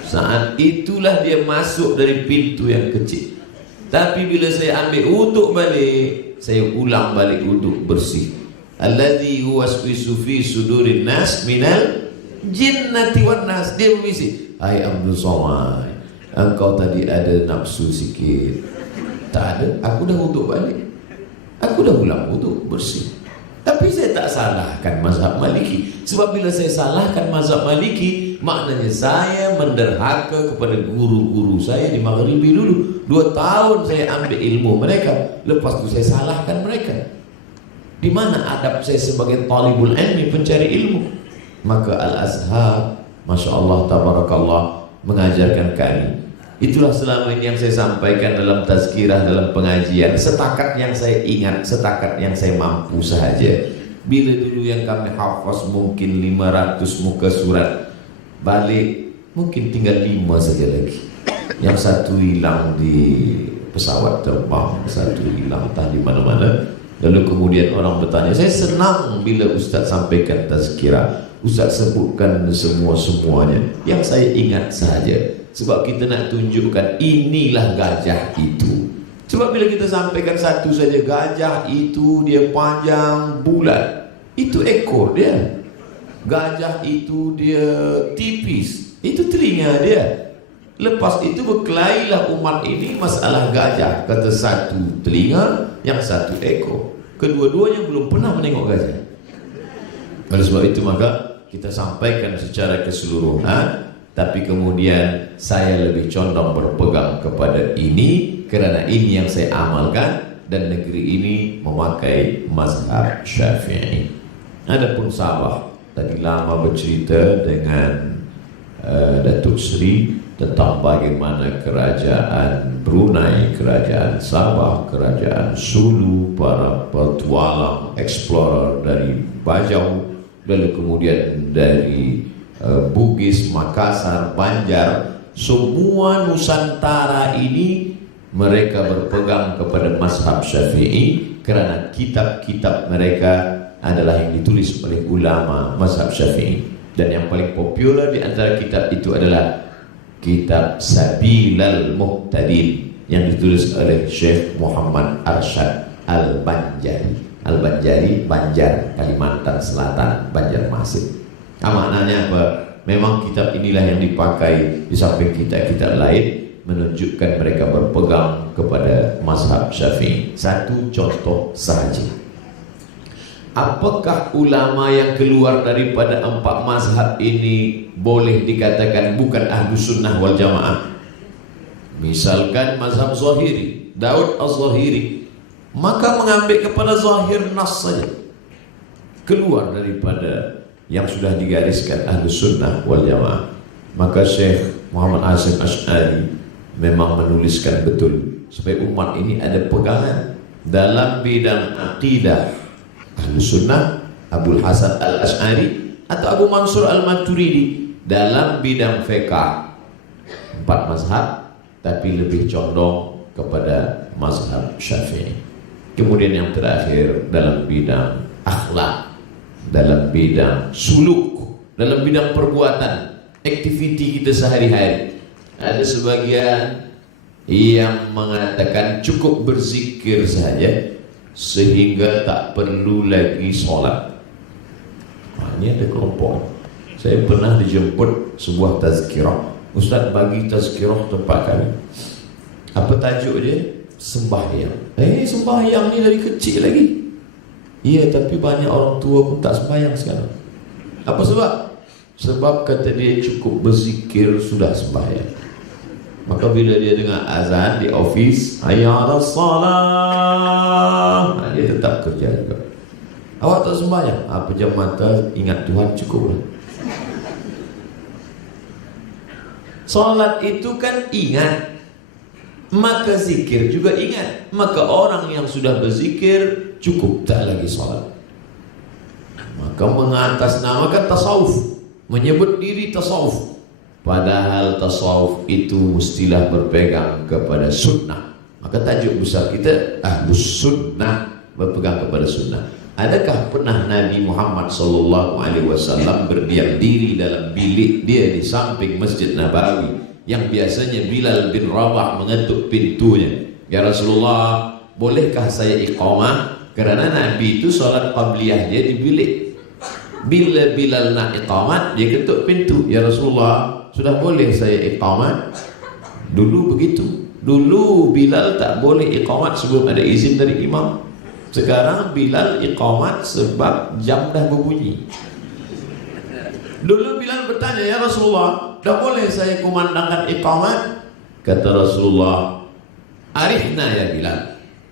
Saat itulah dia masuk dari pintu yang kecil. Tapi bila saya ambil wuduk balik, saya ulang balik wuduk bersih. Alladzi yuwaswisu fi sudurin nas minal jinnati wan nas. Dia berbisik, hai Abdul Somad, engkau tadi ada nafsu sikit. Tak ada, aku dah wuduk balik. Aku dah ulang wuduk bersih. Tapi saya tak salahkan mazhab Maliki. Sebab bila saya salahkan mazhab Maliki, maknanya saya menderhaka kepada guru-guru saya di Maghribi dulu. 2 tahun saya ambil ilmu mereka, lepas itu saya salahkan mereka. Di mana adab saya sebagai talibul ilmi, pencari ilmu? Maka Al-Azhar, Masya Allah, Tabarakallah, mengajarkan kami. Itulah selama ini yang saya sampaikan dalam tazkirah, dalam pengajian. Setakat yang saya ingat, setakat yang saya mampu sahaja. Bila dulu yang kami hafaz mungkin 500 muka surat, balik mungkin tinggal 5 saja lagi. Yang satu hilang di pesawat terbang, satu hilang entah di mana-mana. Lalu kemudian orang bertanya, saya senang bila Ustaz sampaikan tazkirah, Ustaz sebutkan semuanya. Yang saya ingat sahaja. Sebab kita nak tunjukkan inilah gajah itu. Sebab bila kita sampaikan satu saja, gajah itu dia panjang bulat, itu ekor dia. Gajah itu dia tipis, itu telinga dia. Lepas itu berkelailah umat ini masalah gajah. Kata satu telinga, yang satu ekor. Kedua-duanya belum pernah menengok gajah. Oleh sebab itu maka kita sampaikan secara keseluruhan. Tapi kemudian saya lebih condong berpegang kepada ini, kerana ini yang saya amalkan, dan negeri ini memakai mazhab Syafi'i. Adapun Sabah, tadi lama bercerita dengan Datuk Seri tentang bagaimana kerajaan Brunei, kerajaan Sabah, kerajaan Sulu, para petualang, explorer dari Bajau, lalu kemudian dari Bugis, Makassar, Banjar, semua Nusantara ini mereka berpegang kepada mazhab Syafi'i, kerana kitab-kitab mereka adalah yang ditulis oleh ulama mazhab Syafi'i. Dan yang paling populer di antara kitab itu adalah kitab Sabilal Muhtadin yang ditulis oleh Syekh Muhammad Arsyad Al-Banjari. Al-Banjari, Banjar, Kalimantan Selatan, Banjarmasin. Maknanya apa? Memang kitab inilah yang dipakai di samping kitab-kitab lain, menunjukkan mereka berpegang kepada mazhab Syafi'i. Satu contoh sahaja. Apakah ulama yang keluar daripada 4 mazhab ini boleh dikatakan bukan Ahlus Sunnah wal Jamaah? Misalkan mazhab Zahiri, Daud Az-Zahiri, maka mengambil kepada zahir nas saja, keluar daripada yang sudah digariskan Ahlus Sunnah wal Jamaah. Maka Syekh Muhammad Hasim Asy'ari memang menuliskan betul supaya umat ini ada pegangan dalam bidang akidah. Ahlus Sunnah Abdul Hasan Al-Asy'ari atau Abu Mansur Al-Maturidi, dalam bidang fiqh 4 mazhab, tapi lebih condong kepada mazhab Syafi'i. Kemudian yang terakhir dalam bidang akhlak, dalam bidang suluk, dalam bidang perbuatan, aktiviti kita sehari-hari. Ada sebagian yang mengatakan cukup berzikir saja sehingga tak perlu lagi solat. Ini ada kelompok. Saya pernah dijemput sebuah tazkirah. Ustaz bagi tazkirah tempat kami. Apa tajuk dia? Sembahyang. Sembahyang ni dari kecil lagi. Iya, tapi banyak orang tua pun tak sembahyang sekarang. Apa sebab? Sebab kata dia cukup berzikir sudah sembahyang. Maka bila dia dengar azan di office, hayya 'alas salah, dia tetap kerja juga. Awak tak sembahyang? Pejam mata, ingat Tuhan, cukuplah. Salat itu kan ingat, maka zikir juga ingat. Maka orang yang sudah berzikir cukup, tak lagi salat. Maka mengatasnamakan tasawuf, menyebut diri tasawuf, padahal tasawuf itu mestilah berpegang kepada sunnah. Maka tajuk besar kita Ahlus Sunnah berpegang kepada sunnah. Adakah pernah Nabi Muhammad SAW berdiam diri dalam bilik dia di samping Masjid Nabawi yang biasanya Bilal bin Rabah mengetuk pintunya? Ya Rasulullah, bolehkah saya iqamah? Karena Nabi itu sholat qabliyah dia di bilik. Bila Bilal nak iqamat, dia ketuk pintu. Ya Rasulullah, sudah boleh saya iqamat? Dulu begitu. Dulu Bilal tak boleh iqamat sebelum ada izin dari imam. Sekarang Bilal iqamat sebab jam dah berbunyi. Dulu Bilal bertanya, ya Rasulullah, dah boleh saya kumandangkan iqamat? Kata Rasulullah, arihna ya Bilal,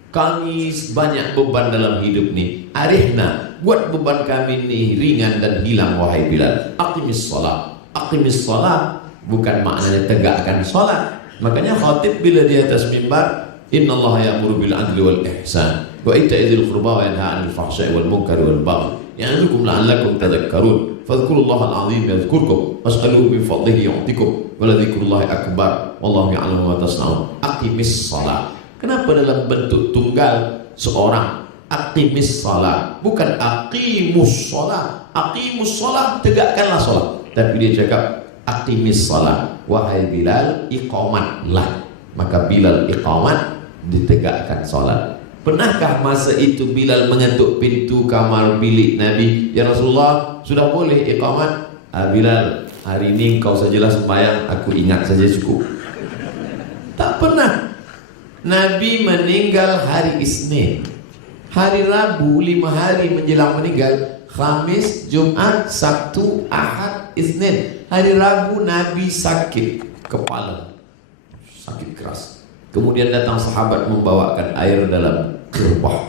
kami banyak beban dalam hidup ni. Arihna, buat beban kami ni ringan dan hilang wahai Bilal. Aqimis salat. Aqimis salat bukan maknanya tegakkan salat. Makanya khatib bila di atas mimbar, innallaha ya'muru bil adli wal ihsan wa ita'i dzil qurba wa yanha 'anil fahsya'i wal munkari wal baghi ya'idzukum la'allakum tadhakkarun fadhkurullaha al-'azim yadhkurkum was'aluhu min fadlihi yu'tikum wa la dzikrullahi akbar wallahu ya'lamu ma tasna'un. Aqimis salat. Kenapa dalam bentuk tunggal seorang? Aqimis salat, bukan aqimus salat. Aqimus salat, tegakkanlah salat. Tapi dia cakap aqimis salat, wahai Bilal, iqamatlah. Maka Bilal iqamat, ditegakkan salat. Pernahkah masa itu Bilal mengetuk pintu kamar bilik Nabi, ya Rasulullah, sudah boleh iqamat? Bilal, hari ini kau sajalah sembahyang, aku ingat saja cukup. Tak pernah. Nabi meninggal hari Isnin, hari Rabu 5 hari menjelang meninggal, Khamis, Jumat, Sabtu, Ahad, Isnin. Hari Rabu Nabi sakit kepala, sakit keras. Kemudian datang sahabat membawakan air dalam kerbah,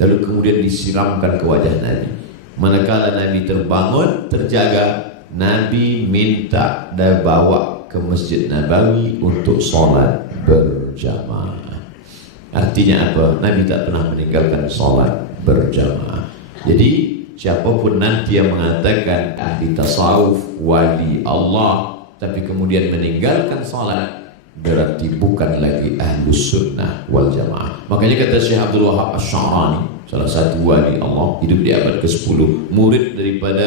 lalu kemudian disiramkan ke wajah Nabi. Manakala Nabi terbangun, terjaga, Nabi minta dan bawa ke Masjid Nabawi untuk sholat berjamaah. Artinya apa? Nabi tak pernah meninggalkan sholat berjamaah. Jadi siapapun nanti yang mengatakan ahli tasawuf, wali Allah, tapi kemudian meninggalkan sholat, berarti bukan lagi ahlus sunnah wal jamaah. Makanya kata Syekh Abdul Wahab Asy-Sya'rani, salah satu wali Allah, hidup di abad ke-10, murid daripada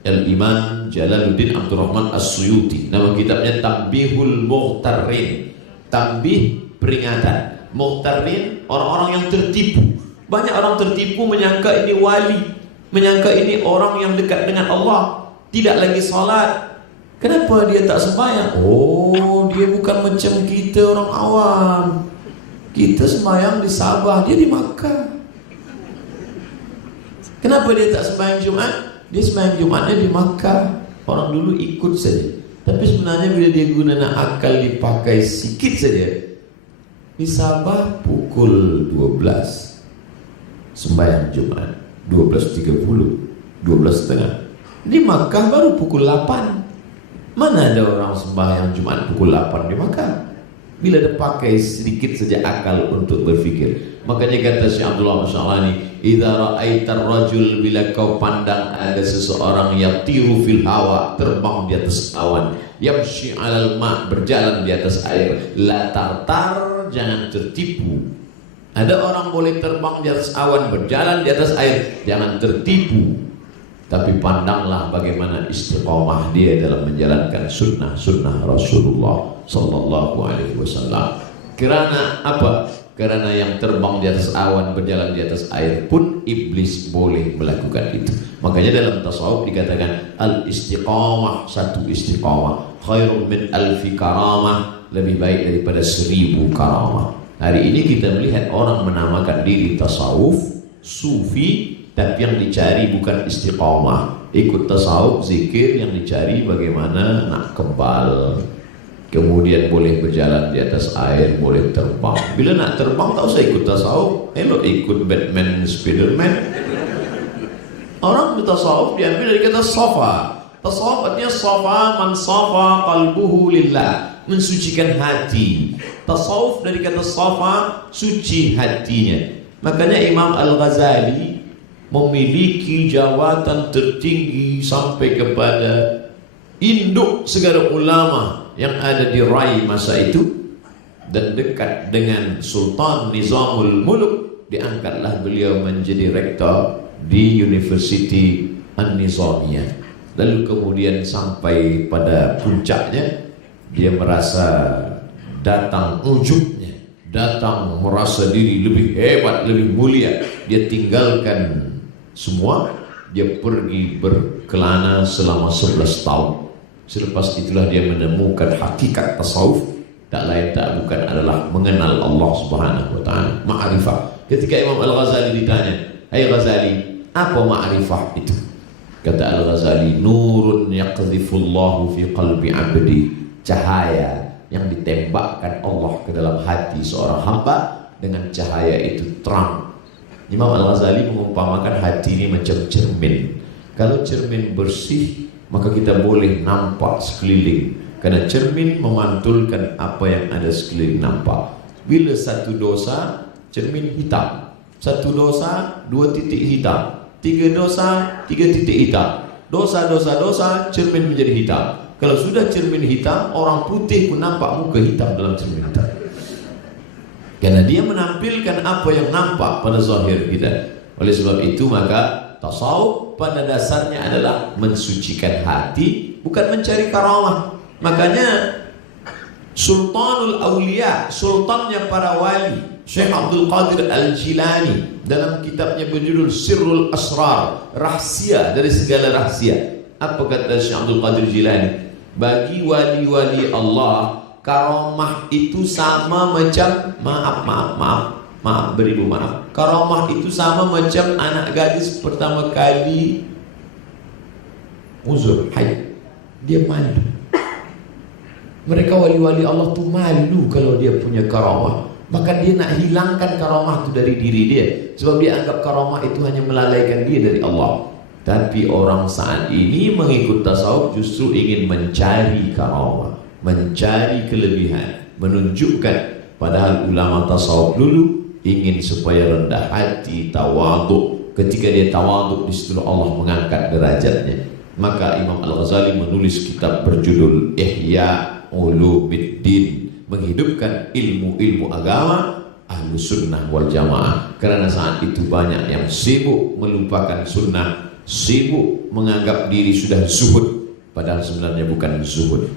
Al-Imam Jalaluddin Abdurrahman As-Suyuti. Nama kitabnya Tanbihul Mughtarrin. Tanbih, peringatan. Mughtarrin, orang-orang yang tertipu. Banyak orang tertipu menyangka ini wali, menyangka ini orang yang dekat dengan Allah, tidak lagi salat. Kenapa dia tak sembahyang? Oh, dia bukan macam kita orang awam. Kita sembahyang di Sabah, dia di Makkah. Kenapa dia tak sembahyang Jumat? Dia sembahyang Jumatnya di Makkah. Orang dulu ikut saja. Tapi sebenarnya bila dia guna akal dipakai sikit saja, di Sabah pukul 12 sembahyang Jumat, 12.30, 12.30. Di Makkah baru pukul 8. Mana ada orang sembahyang Jumat pukul 8 di Makkah? Bila dia pakai sedikit saja akal untuk berfikir. Makanya kata Syekh Abdullah Masya'lani, idza ra'aitar rajul, bila kau pandang ada seseorang yang tiru fil hawa, terbang di atas awan, yamshi 'alal ma', berjalan di atas air, la tartar, jangan tertipu. Ada orang boleh terbang di atas awan, berjalan di atas air, jangan tertipu. Tapi pandanglah bagaimana istiqamah dia dalam menjalankan sunnah Rasulullah Sallallahu Alaihi Wasallam. Kerana apa? Karena yang terbang di atas awan, berjalan di atas air pun iblis boleh melakukan itu. Makanya dalam tasawuf dikatakan al istiqamah, satu istiqamah khairun min alfi karamah, lebih baik daripada 1000 karamah. Hari ini kita melihat orang menamakan diri tasawuf, sufi, tapi yang dicari bukan istiqamah. Ikut tasawuf, zikir, yang dicari bagaimana nak kebal, kemudian boleh berjalan di atas air, boleh terbang. Bila nak terbang tak usah ikut tasawuf, elok ikut Batman, Spiderman. Orang bertasawuf diambil dari kata safa. Tasawuf artinya safa, man safa qalbuhu lillah, mensucikan hati. Tasawuf dari kata safa, suci hatinya. Makanya Imam Al-Ghazali memiliki jawatan tertinggi sampai kepada induk segala ulama yang ada di Rai masa itu, dan dekat dengan Sultan Nizamul Muluk diangkatlah beliau menjadi rektor di University An-Nizamiyah. Lalu kemudian sampai pada puncaknya, dia merasa datang ujubnya, datang merasa diri lebih hebat, lebih mulia. Dia tinggalkan semua, dia pergi berkelana selama 11 tahun. Selepas itulah dia menemukan hakikat tasawuf, tak lain tak bukan adalah mengenal Allah Subhanahu wa taala, ma'rifah. Ketika Imam Al-Ghazali ditanya, "Hai Ghazali, apa ma'rifah itu?" Kata Al-Ghazali, "Nurun yaqdhifullahu fi qalbi 'abdi." Cahaya yang ditembakkan Allah ke dalam hati seorang hamba, dengan cahaya itu terang. Imam Al-Ghazali mengumpamakan hati ini macam cermin. Kalau cermin bersih, maka kita boleh nampak sekeliling, karena cermin memantulkan apa yang ada sekeliling nampak. Bila satu dosa, cermin hitam. Satu dosa, 2 titik hitam. 3 dosa, 3 titik hitam. Dosa, cermin menjadi hitam. Kalau sudah cermin hitam, orang putih pun nampak muka hitam dalam cermin hitam, karena dia menampilkan apa yang nampak pada zahir kita. Oleh sebab itu maka tasawuf pada dasarnya adalah mensucikan hati, bukan mencari karamah. Makanya Sultanul Aulia, sultannya para wali, Syekh Abdul Qadir Al-Jilani, dalam kitabnya berjudul Sirrul Asrar, rahasia dari segala rahasia. Apa kata Syekh Abdul Qadir Jilani? Bagi wali-wali Allah, karamah itu sama macam beribu maaf. Karamah itu sama macam anak gadis pertama kali uzur haid, dia malu. Mereka wali-wali Allah tu malu kalau dia punya karamah. Maka dia nak hilangkan karamah itu dari diri dia, sebab dia anggap karamah itu hanya melalaikan dia dari Allah. Tapi orang saat ini mengikut tasawuf justru ingin mencari karamah, mencari kelebihan, menunjukkan. Padahal ulama tasawuf dulu ingin supaya rendah hati, tawaduk. Ketika dia tawaduk, di situ Allah mengangkat derajatnya. Maka Imam Al-Ghazali menulis kitab berjudul Ihya Ulumuddin, menghidupkan ilmu-ilmu agama Ahlus Sunnah wal Jamaah. Karena saat itu banyak yang sibuk melupakan sunnah, sibuk menganggap diri sudah zuhud, padahal sebenarnya bukan zuhud.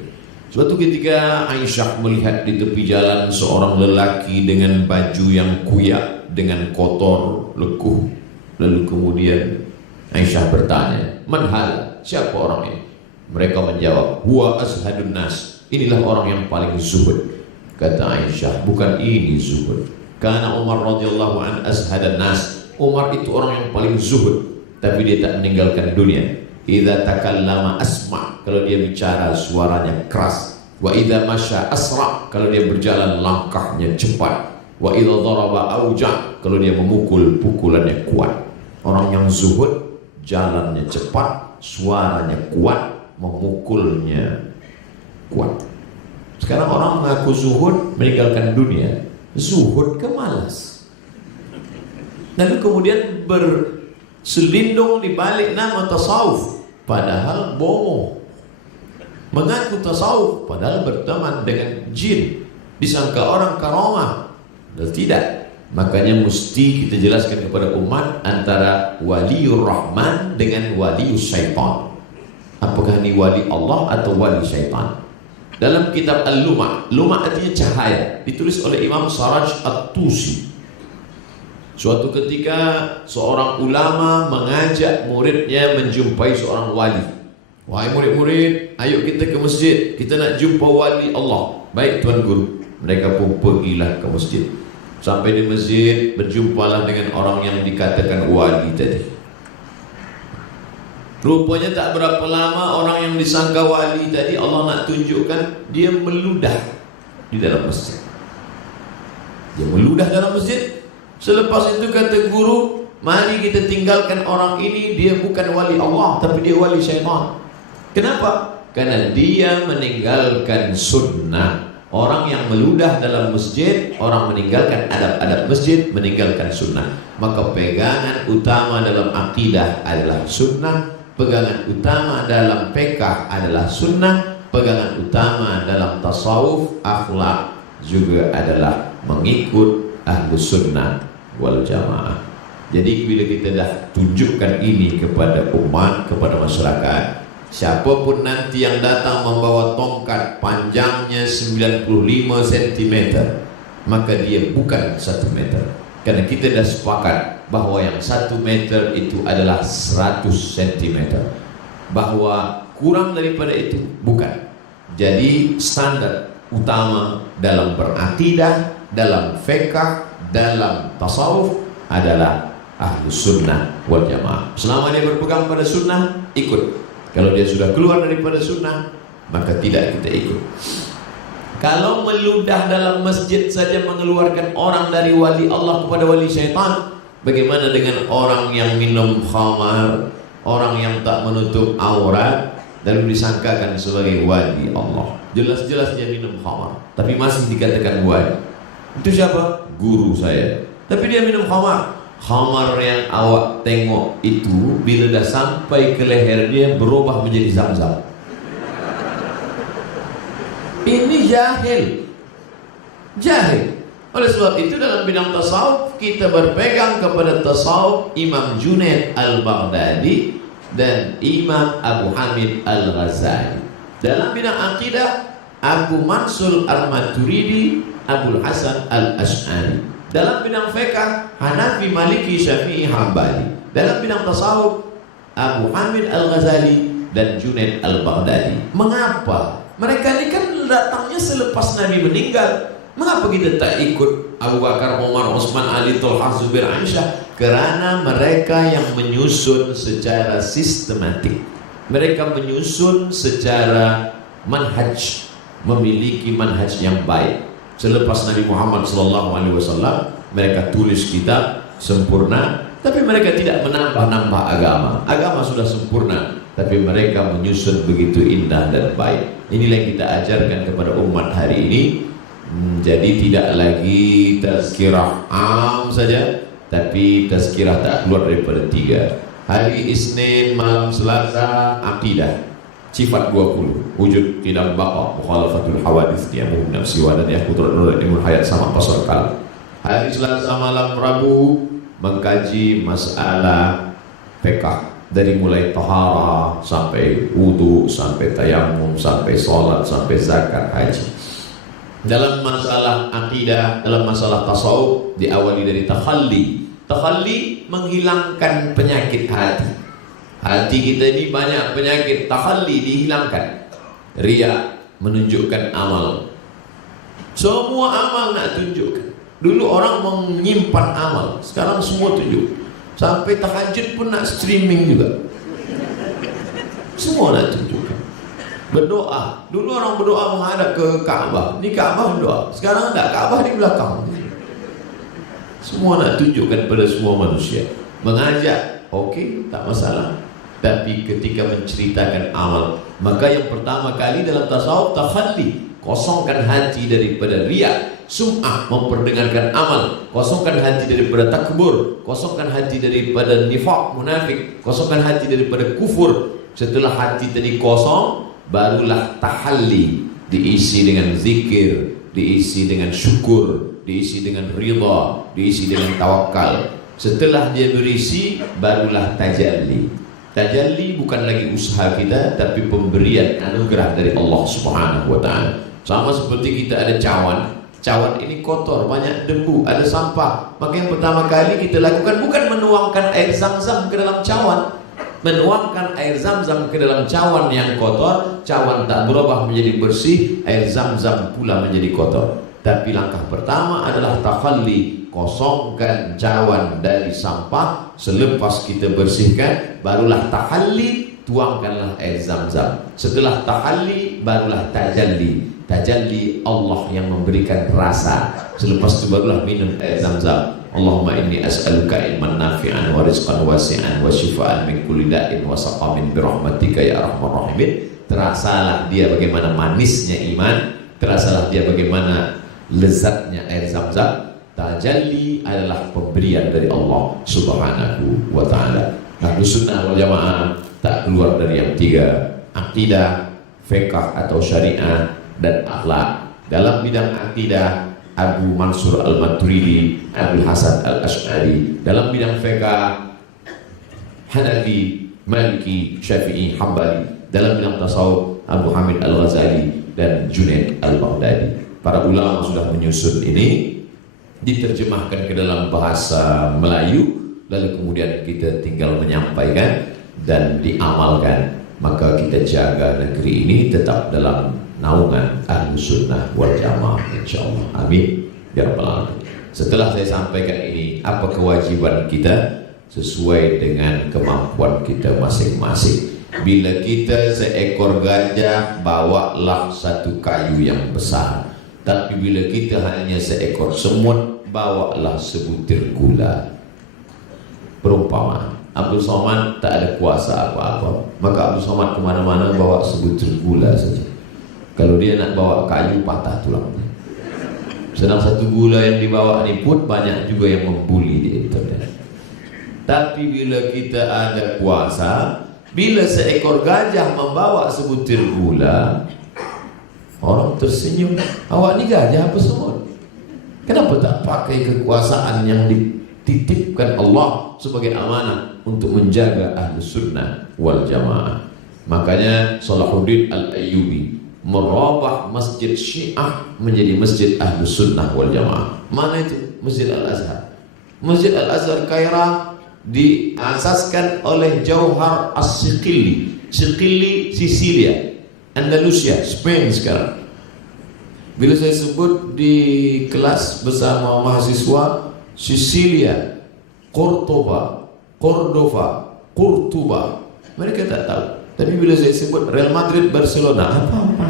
Suatu ketika Aisyah melihat di tepi jalan seorang lelaki dengan baju yang kuyak, dengan kotor, lekuh. Lalu kemudian Aisyah bertanya, "Man hal? Siapa orang ini?" Mereka menjawab, "Huwa azhadun nas." Inilah orang yang paling zuhud. Kata Aisyah, "Bukan ini zuhud. Karena Umar radhiyallahu an azhadan nas." Umar itu orang yang paling zuhud, tapi dia tak meninggalkan dunia. Idza takallama asma, kalau dia bicara suaranya keras. Wa idza masya asra, kalau dia berjalan langkahnya cepat. Wa idza daraba auja, kalau dia memukul pukulannya kuat. Orang yang zuhud jalannya cepat, suaranya kuat, memukulnya kuat. Sekarang orang mengaku zuhud, meninggalkan dunia. Zuhud ke malas? Lalu kemudian berselindung di balik nama tasawuf, padahal bohong. Mengaku tasawuf, padahal berteman dengan jin. Disangka orang karamah, dan tidak. Makanya mesti kita jelaskan kepada umat antara waliur rahman dengan walius syaitan. Apakah ini wali Allah atau wali syaitan? Dalam kitab Al-Lumah, Lumah artinya cahaya, ditulis oleh Imam Saraj At-Tusi. Suatu ketika seorang ulama mengajak muridnya menjumpai seorang wali. "Wahai murid-murid, ayo kita ke masjid, kita nak jumpa wali Allah." "Baik Tuan Guru." Mereka pun pergilah ke masjid. Sampai di masjid, berjumpalah dengan orang yang dikatakan wali tadi. Rupanya tak berapa lama orang yang disangka wali tadi, Allah nak tunjukkan, dia meludah di dalam masjid. Dia meludah dalam masjid. Selepas itu kata guru, "Mari kita tinggalkan orang ini, dia bukan wali Allah, tapi dia wali syaitan." Kenapa? Karena dia meninggalkan sunnah. Orang yang meludah dalam masjid, orang meninggalkan adab-adab masjid, meninggalkan sunnah. Maka pegangan utama dalam akidah adalah sunnah, pegangan utama dalam fiqh adalah sunnah, pegangan utama dalam tasawuf, akhlak juga adalah mengikut Ahlus Sunnah wal Jamaah. Jadi bila kita dah tunjukkan ini kepada umat, kepada masyarakat, siapapun nanti yang datang membawa tongkat panjangnya 95 cm, maka dia bukan 1 meter. Karena kita dah sepakat bahwa yang 1 meter itu adalah 100 cm, bahwa kurang daripada itu bukan. Jadi standar utama dalam berakidah, dalam fiqh, dalam tasawuf adalah Ahlus Sunnah wal Jamaah. Selama dia berpegang pada sunnah, ikut. Kalau dia sudah keluar daripada sunnah, maka tidak kita ikut. Kalau meludah dalam masjid saja mengeluarkan orang dari wali Allah kepada wali syaitan, bagaimana dengan orang yang minum khamar, orang yang tak menutup aurat, lalu disangkakan sebagai wali Allah? Jelas-jelas dia minum khamar, tapi masih dikatakan wali. Itu siapa? Guru saya. Tapi dia minum khamar. Khamar yang awak tengok itu bila dah sampai ke leher dia berubah menjadi zam-zam. Ini jahil. Jahil. Oleh sebab itu dalam bidang tasawuf kita berpegang kepada tasawuf Imam Junaid Al-Baghdadi dan Imam Abu Hamid Al-Ghazali. Dalam bidang akidah Abu Mansur Al-Maturidi, Abu Hasan Al-Ash'ari. Dalam bidang fiqh Hanafi, Maliki, Syafi'i, Hambali. Dalam bidang tasawuf Abu Hamid Al-Ghazali dan Junaid Al-Baghdadi. Mengapa? Mereka ini kan datangnya selepas Nabi meninggal. Mengapa kita tak ikut Abu Bakar, Umar, Utsman, Ali, Thalhah, Zubair, Aisyah? Karena mereka yang menyusun secara sistematik. Mereka menyusun secara manhaj, memiliki manhaj yang baik. Selepas Nabi Muhammad SAW, mereka tulis kitab sempurna, tapi mereka tidak menambah-nambah agama. Agama sudah sempurna, tapi mereka menyusun begitu indah dan baik. Inilah yang kita ajarkan kepada umat hari ini. Jadi tidak lagi tazkirah am saja, tapi tazkirah tak keluar daripada 3. Hari Isnin, malam Selasa, akidah. Sifat 20, wujud tidak baqa, mukhalafatul hawadits, diamuhum nafsi wa dan yakutur nur ilmul hayat sama pasal kalam. Hari Selasa, malam Rabu, mengkaji masalah fiqh dari mulai taharah sampai wudu, sampai tayamum, sampai salat, sampai zakat, haji. Dalam masalah akidah, dalam masalah tasawuf diawali dari takhalli. Takhalli menghilangkan penyakit hati. Hati kita ini banyak penyakit, takhalli dihilangkan. Riya menunjukkan amal. Semua amal nak tunjukkan. Dulu orang menyimpan amal, sekarang semua tunjuk. Sampai tahajud pun nak streaming juga. Semua nak tunjukkan. Berdoa. Dulu orang berdoa menghadap ke Kaabah. Ni Kaabah berdoa. Sekarang tak, Kaabah di belakang. Semua nak tunjukkan pada semua manusia. Mengajak, okey, tak masalah. Tapi ketika menceritakan amal, maka yang pertama kali dalam tasawuf takhalli, kosongkan hati daripada riya, sum'ah, memperdengarkan amal, kosongkan hati daripada takbur, kosongkan hati daripada nifaq, munafik, kosongkan hati daripada kufur. Setelah hati tadi kosong, barulah tahalli, diisi dengan zikir, diisi dengan syukur, diisi dengan ridha, diisi dengan tawakal. Setelah dia berisi, barulah tajalli. Tajalli bukan lagi usaha kita, tapi pemberian anugerah dari Allah Subhanahu wa ta'ala. Sama seperti kita ada cawan. Cawan ini kotor, banyak debu, ada sampah. Maka yang pertama kali kita lakukan bukan menuangkan air zam-zam ke dalam cawan. Menuangkan air zam-zam ke dalam cawan yang kotor, cawan tak berubah menjadi bersih, air zam-zam pula menjadi kotor. Tapi langkah pertama adalah takhalli, kosongkan cawan dari sampah. Selepas kita bersihkan, barulah tahalli, tuangkanlah air zam-zam. Setelah tahalli, barulah tajalli. Tajalli Allah yang memberikan rasa. Selepas itu barulah minum air zam-zam. Allahumma inni as'aluka ilman nafi'an wa rizqan wasi'an wa shifaan min kulli da'in wa saqamin birahmatika ya arhamar rahimin. Terasalah dia bagaimana manisnya iman, terasalah dia bagaimana lezatnya air zam-zam. Tajalli adalah pemberian dari Allah Subhanahu wa ta'ala. Ahlus Sunnah wal Jamaah tak keluar dari yang 3: akidah, fiqh atau syariat, dan akhlak. Dalam bidang akidah Abu Mansur Al-Maturidi, Abu Hasan Al-Ash'ari. Dalam bidang fiqh, Hanafi, Maliki, Syafi'i, Hambali. Dalam bidang tasawuf, Abu Hamid Al-Ghazali dan Junaid Al-Baghdadi. Para ulama sudah menyusun ini, diterjemahkan ke dalam bahasa Melayu, lalu kemudian kita tinggal menyampaikan dan diamalkan. Maka kita jaga negeri ini tetap dalam naungan Ahlus Sunnah wal Jamaah, insyaallah. Amin ya rabbal alamin. Setelah saya sampaikan ini, apa kewajiban kita sesuai dengan kemampuan kita masing-masing. Bila kita seekor gajah, bawalah satu kayu yang besar. Tapi bila kita hanya seekor semut, bawalah sebutir gula. Perumpamaan, Abdul Somad tak ada kuasa apa-apa, maka Abdul Somad kemana-mana bawa sebutir gula saja. Kalau dia nak bawa kayu, patah tulangnya. Sedang satu gula yang dibawa ini pun banyak juga yang membuli di internet. Tapi bila kita ada kuasa, bila seekor gajah membawa sebutir gula, orang tersenyum. Awak ni gajah apa semut? Kenapa tak pakai kekuasaan yang dititipkan Allah sebagai amanah untuk menjaga Ahlus Sunnah wal Jamaah? Makanya Salahuddin Al-Ayyubi merubah masjid Syiah menjadi masjid Ahlus Sunnah wal Jamaah. Mana itu? Masjid Al-Azhar. Masjid Al-Azhar Kairah diasaskan oleh Jauhar As-Siqili. Siqili, Sicilia, Andalusia, Spain sekarang. Bila saya sebut di kelas bersama mahasiswa, Sicilia, Cordova, Cordoba, mereka tak tahu. Tapi bila saya sebut Real Madrid, Barcelona, apa-apa,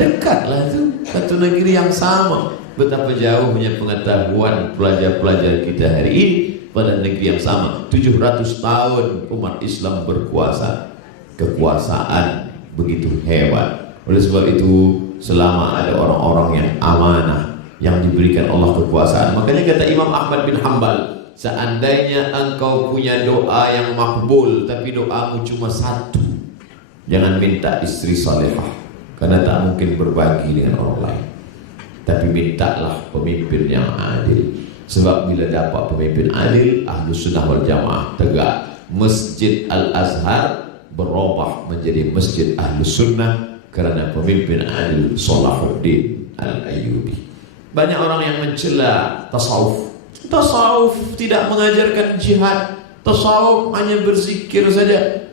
dekatlah itu, satu negeri yang sama. Betapa jauhnya pengetahuan pelajar-pelajar kita hari ini pada negeri yang sama. 700 tahun umat Islam berkuasa, kekuasaan begitu hebat. Oleh sebab itu, selama ada orang-orang yang amanah, yang diberikan Allah kekuasaan, makanya kata Imam Ahmad bin Hanbal, seandainya engkau punya doa yang makbul, tapi doamu cuma satu, jangan minta istri salihah, karena tak mungkin berbagi dengan orang lain. Tapi mintalah pemimpin yang adil. Sebab bila dapat pemimpin adil, Ahlus Sunnah wal Jamaah tegak. Masjid Al-Azhar berubah menjadi Masjid Ahlus Sunnah karena pemimpin adil Salahuddin Al-Ayyubi. Banyak orang yang mencela tasawuf. Tasawuf tidak mengajarkan jihad. Tasawuf hanya berzikir saja.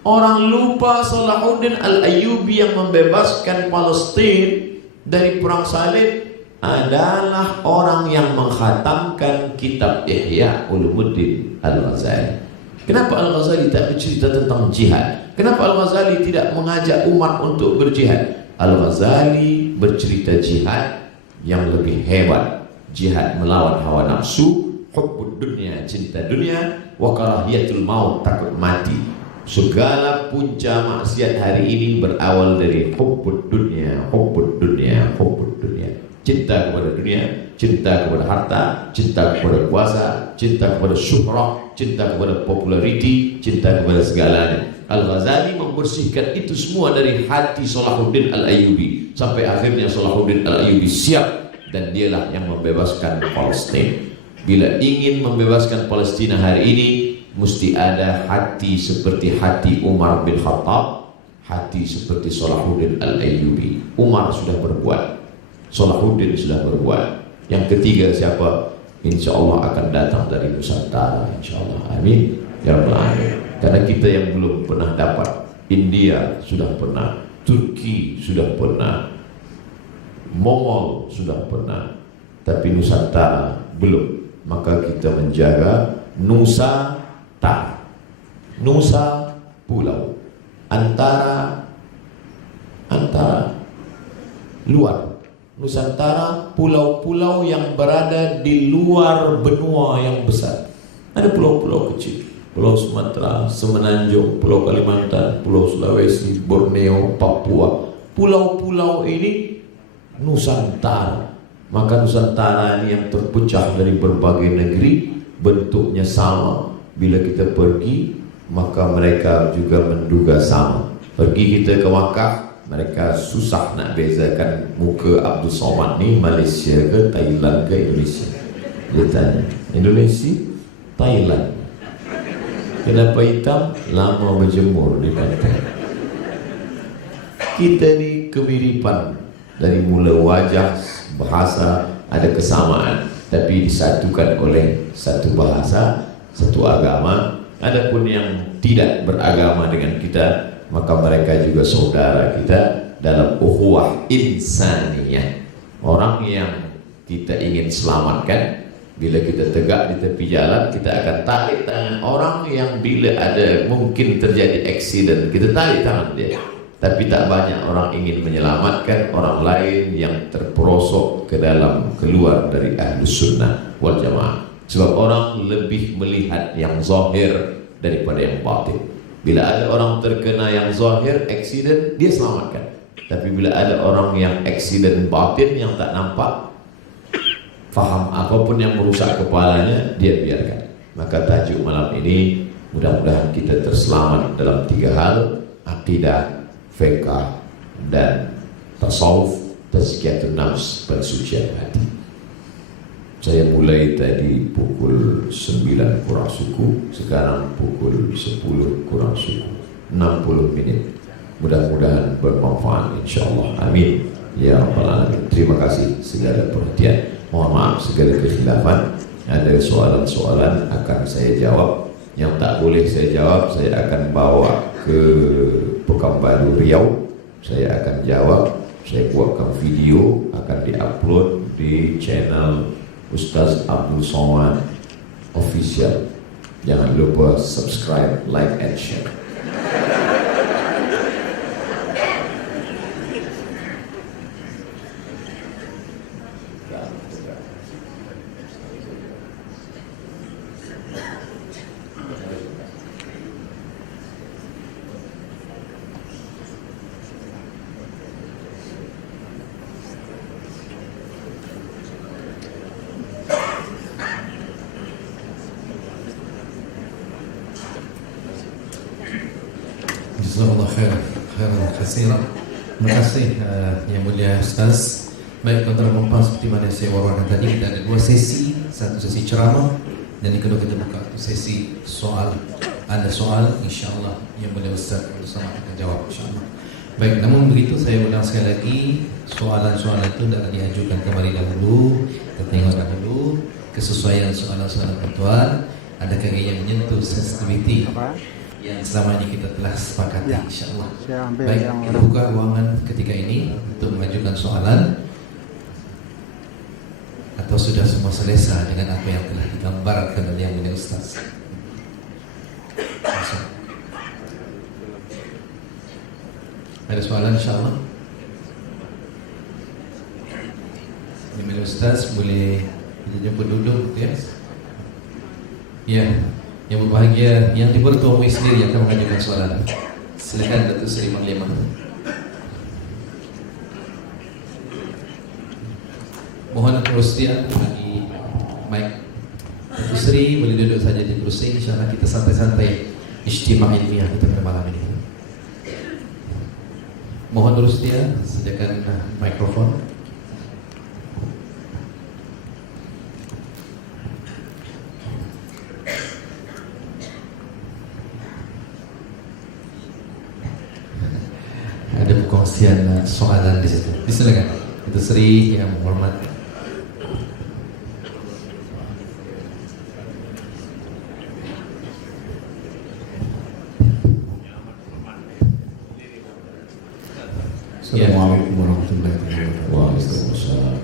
Orang lupa Salahuddin Al-Ayyubi yang membebaskan Palestina dari perang salib adalah orang yang mengkhatamkan kitab Ihya Ulumuddin Al-Ghazali. Kenapa Al-Ghazali tak bercerita tentang jihad? Kenapa Al-Ghazali tidak mengajak umat untuk berjihad? Al-Ghazali bercerita jihad yang lebih hebat. Jihad melawan hawa nafsu, hubbud dunia, cinta dunia, wa karahiyatul maut, takut mati. Segala punca maksiat hari ini berawal dari hubbud dunia, hubbud dunia, hubbud dunia. Cinta kepada dunia, cinta kepada harta, cinta kepada kuasa, cinta kepada syuhrah, cinta kepada populariti, cinta kepada segalanya. Al-Ghazali membersihkan itu semua dari hati Salahuddin Al-Ayyubi, sampai akhirnya Salahuddin Al-Ayyubi siap, dan dialah yang membebaskan Palestina. Bila ingin membebaskan Palestina hari ini, mesti ada hati seperti hati Umar bin Khattab, hati seperti Salahuddin Al-Ayyubi. Umar sudah berbuat, Salahuddin sudah berbuat. Yang ketiga siapa? Insya Allah akan datang dari Nusantara, insya Allah. Amin ya rabbal alamin. Karena kita yang belum pernah dapat, India sudah pernah, Turki sudah pernah, Mongol sudah pernah, tapi Nusantara belum. Maka kita menjaga Nusa pulau antara luar Nusantara, pulau-pulau yang berada di luar benua yang besar. Ada pulau-pulau kecil, Pulau Sumatera, Semenanjung, Pulau Kalimantan, Pulau Sulawesi, Borneo, Papua. Pulau-pulau ini Nusantara. Maka Nusantara ini yang terpecah dari berbagai negeri, bentuknya sama. Bila kita pergi, maka mereka juga menduga sama. Pergi kita ke Makkah, mereka susah nak bezakan muka Abdul Somad ni Malaysia ke Thailand ke Indonesia. Dia tanya, Indonesia, Thailand. Kenapa hitam? Lama berjemur di pantai. Kita ni kemiripan dari mula wajah, bahasa ada kesamaan, tapi disatukan oleh satu bahasa, satu agama. Adapun yang tidak beragama dengan kita, maka mereka juga saudara kita dalam ukhuwah insaniyah. Orang yang kita ingin selamatkan, bila kita tegak di tepi jalan, kita akan tarik tangan orang yang bila ada mungkin terjadi accident, kita tarik tangan dia. Tapi tak banyak orang ingin menyelamatkan orang lain yang terperosok ke dalam, keluar dari Ahlus Sunnah wal Jamaah. Sebab orang lebih melihat yang zahir daripada yang batin. Bila ada orang terkena yang zahir, accident, dia selamatkan. Tapi bila ada orang yang accident batin yang tak nampak, faham apapun yang merusak kepalanya, dia biarkan. Maka tajuk malam ini, mudah-mudahan kita terselamat dalam 3 hal: akidah, fiqh, dan tasawuf, tazkiyatun nafs, pensucian hati. Saya mulai tadi pukul 9 kurang suku, sekarang pukul 10 kurang suku, 60 minit. Mudah-mudahan bermanfaat, insyaAllah. Amin ya rabbal alamin. Terima kasih segala perhatian. Mohon maaf segala kekhilafan. Ada soalan-soalan akan saya jawab. Yang tak boleh saya jawab, saya akan bawa ke Pekanbaru Riau. Saya akan jawab. Saya buatkan video, akan diupload di channel Ustaz Abdul Somad Official. Jangan lupa subscribe, like, and share. Jazakallah khairan katsiran. Terima kasih Yang Mulia Ustaz. Baik tuan-tuan dan puan, seperti mana saya wawarkan tadi, kita ada 2 sesi. Satu sesi ceramah dan yang kedua kita buka sesi soal. Ada soal, insya-Allah Yang Mulia Ustaz bersama akan jawab, insya-Allah. Baik, namun begitu saya ulang sekali lagi, soalan-soalan itu dah diajukan kembali dahulu. Kita tengok dahulu kesesuaian soalan-soalan tuan. Adakah yang menyentuh sensitiviti yang selama ini kita telah sepakati, ya, insyaAllah. Baik, kita buka ruangan ketika ini untuk mengajukan soalan. Atau sudah semua selesai dengan apa yang telah digambarkan oleh Yang Mulia Ustaz? Masuk. Ada soalan, insyaAllah? Yang Mulia Ustaz boleh kita jemput dulu, ya? Ya. Yang berbahagia, yang dibertuai sendiri akan mengajukan soalan. Silakan Datuk Seri Panglima. Mohon perhatian bagi mic. Datuk Seri boleh duduk saja di kursi. InsyaAllah kita santai-santai ijtima' ilmiah kita pada malam ini. Mohon perhatian, sediakan mikrofon. Perkongsian soalan di situ. Silakan. Itu Seri yang menghormat. Assalamualaikum warahmatullahi wabarakatuh. Waalaikumsalam.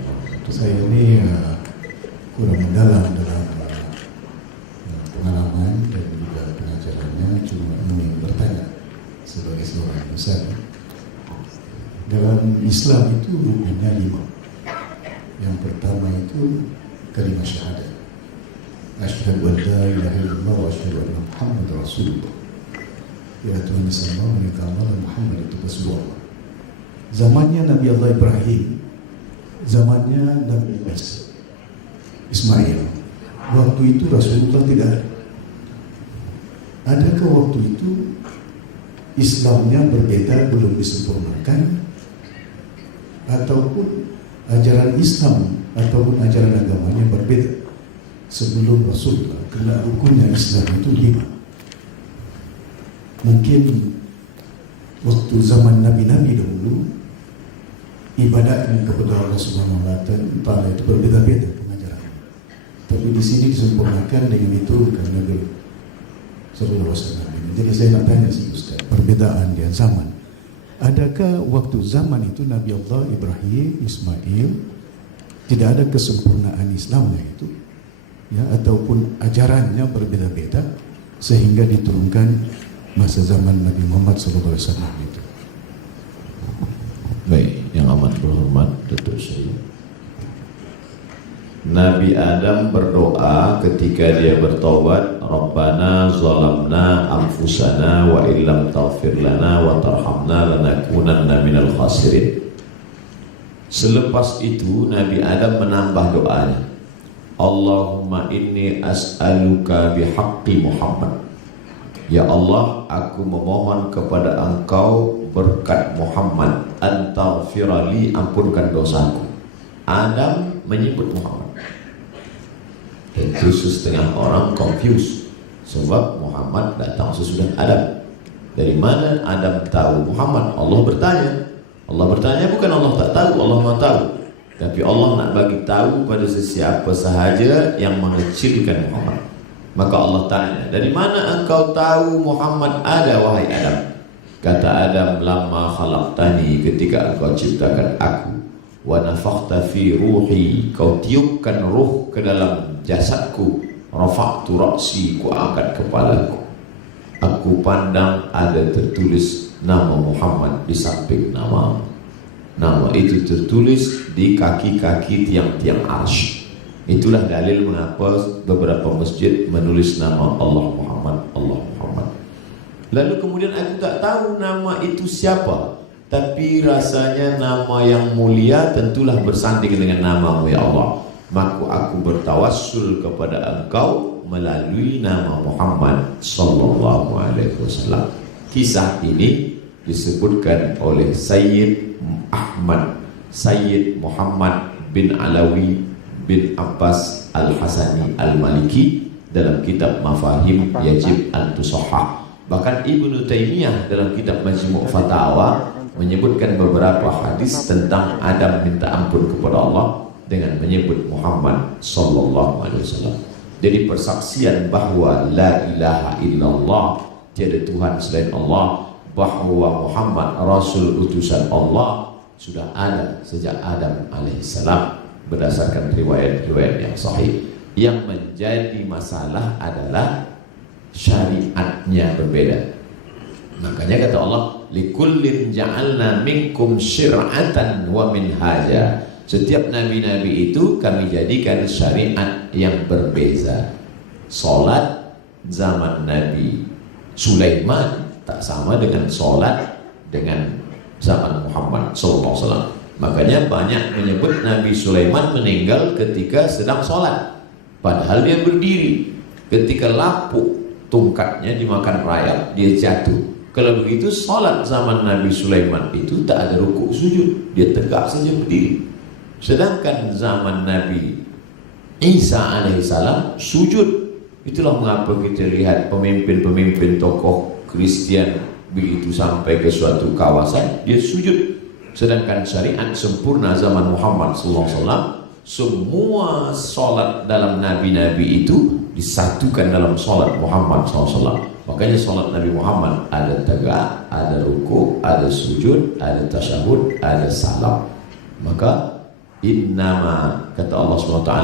Saya ini kurang mendalam dalam pengalaman dan juga pengajarannya, cuma ingin bertanya sebagai seorang besar. Dalam Islam itu rukunnya 5. Yang pertama itu kalimat syahadat. Asyhadu an la ilaha illallah wa asyhadu anna Muhammadar Rasulullah. Ya Tuhan sama mereka Allah Muhammad itu Rasulullah. Zamannya Nabi Allah Ibrahim, zamannya Nabi Ismail. Waktu itu Rasulullah tidak ada. Adakah waktu itu Islamnya berbeda, belum disempurnakan, ataupun ajaran Islam ataupun ajaran agamanya berbeda sebelum Rasulullah. Karena rukunnya Islam itu 5. Mungkin waktu zaman Nabi-Nabi dahulu ibadahnya kepada Allah Subhanahu wa Ta'ala itu berbeda-beda pengajarannya. Tapi di sini disempurnakan dengan diturunkan Nabi Sallallahu Alaihi Wasallam. Jadi saya nak tanya sih Ustaz, perbedaan dia zaman. Adakah waktu zaman itu Nabi Allah Ibrahim, Ismail tidak ada kesempurnaan Islamnya itu, ya, ataupun ajarannya berbeda-beda sehingga diturunkan masa zaman Nabi Muhammad SAW itu? Baik, yang amat berhormat Datuk saya, Nabi Adam berdoa ketika dia bertaubat, Rabbana zalamna anfusana wa illam taghfir lana wa tarhamna lanakunanna minal khasirin. Selepas itu Nabi Adam menambah doanya, Allahumma inni as'aluka bihaqqi Muhammad. Ya Allah, aku memohon kepada Engkau berkat Muhammad, antaghfirali, ampunkan dosaku. Adam menyebut Muhammad. Tentu setengah orang confused sebab Muhammad datang sesudah Adam. Dari mana Adam tahu Muhammad? Allah bertanya. Allah bertanya bukan Allah tak tahu, Allah Maha tahu. Tapi Allah nak bagi tahu pada sesiapa sahaja yang mengecilkan Muhammad. Maka Allah tanya, dari mana engkau tahu Muhammad ada, wahai Adam? Kata Adam, lama khalaqtani, ketika engkau ciptakan aku, wa nafakhta fi ruhi, kau tiupkan ruh ke dalam jasadku, rafa'tu ra'si, ku angkat kepalaku. Aku pandang ada tertulis nama Muhammad di samping nama. Nama itu tertulis di kaki-kaki tiang-tiang arsy. Itulah dalil mengapa beberapa masjid menulis nama Allah Muhammad, Allah Muhammad. Lalu kemudian aku tak tahu nama itu siapa, tapi rasanya nama yang mulia tentulah bersanding dengan namamu ya Allah. Maka aku bertawassul kepada engkau melalui nama Muhammad sallallahu alaihi wasallam. Kisah ini disebutkan oleh Sayyid Ahmad Sayyid Muhammad bin Alawi bin Abbas Al-Hasani Al-Maliki dalam kitab Mafahim Yajib An-Tusahhah. Bahkan Ibnu Taimiyah dalam kitab Majmu' Fatawa menyebutkan beberapa hadis tentang Adam minta ampun kepada Allah dengan menyebut Muhammad sallallahu alaihi wasallam. Jadi persaksian bahwa la ilaha illallah, tiada Tuhan selain Allah, bahwa Muhammad Rasul utusan Allah sudah ada sejak Adam alaihissalam berdasarkan riwayat-riwayat yang sahih. Yang menjadi masalah adalah syariatnya berbeda. Makanya kata Allah, likullin ja'alna minkum syir'atan wa minhaja. Setiap nabi-nabi itu kami jadikan syariat yang berbeza. Salat zaman Nabi Sulaiman tak sama dengan salat dengan zaman Muhammad SAW. Makanya banyak menyebut Nabi Sulaiman meninggal ketika sedang salat, padahal dia berdiri. Ketika lapuk tungkatnya dimakan rayap, dia jatuh. Kalau begitu salat zaman Nabi Sulaiman itu tak ada rukuk sujud, dia tegak saja berdiri. Sedangkan zaman Nabi Isa alaihissalam sujud. Itulah mengapa kita lihat pemimpin-pemimpin tokoh Kristian begitu sampai ke suatu kawasan dia sujud. Sedangkan syariat sempurna zaman Muhammad SAW, semua solat dalam nabi-nabi itu disatukan dalam solat Muhammad SAW. Makanya solat Nabi Muhammad ada tegak, ada ruku, ada sujud, ada tasyahud, ada salam. Maka innama, kata Allah SWT,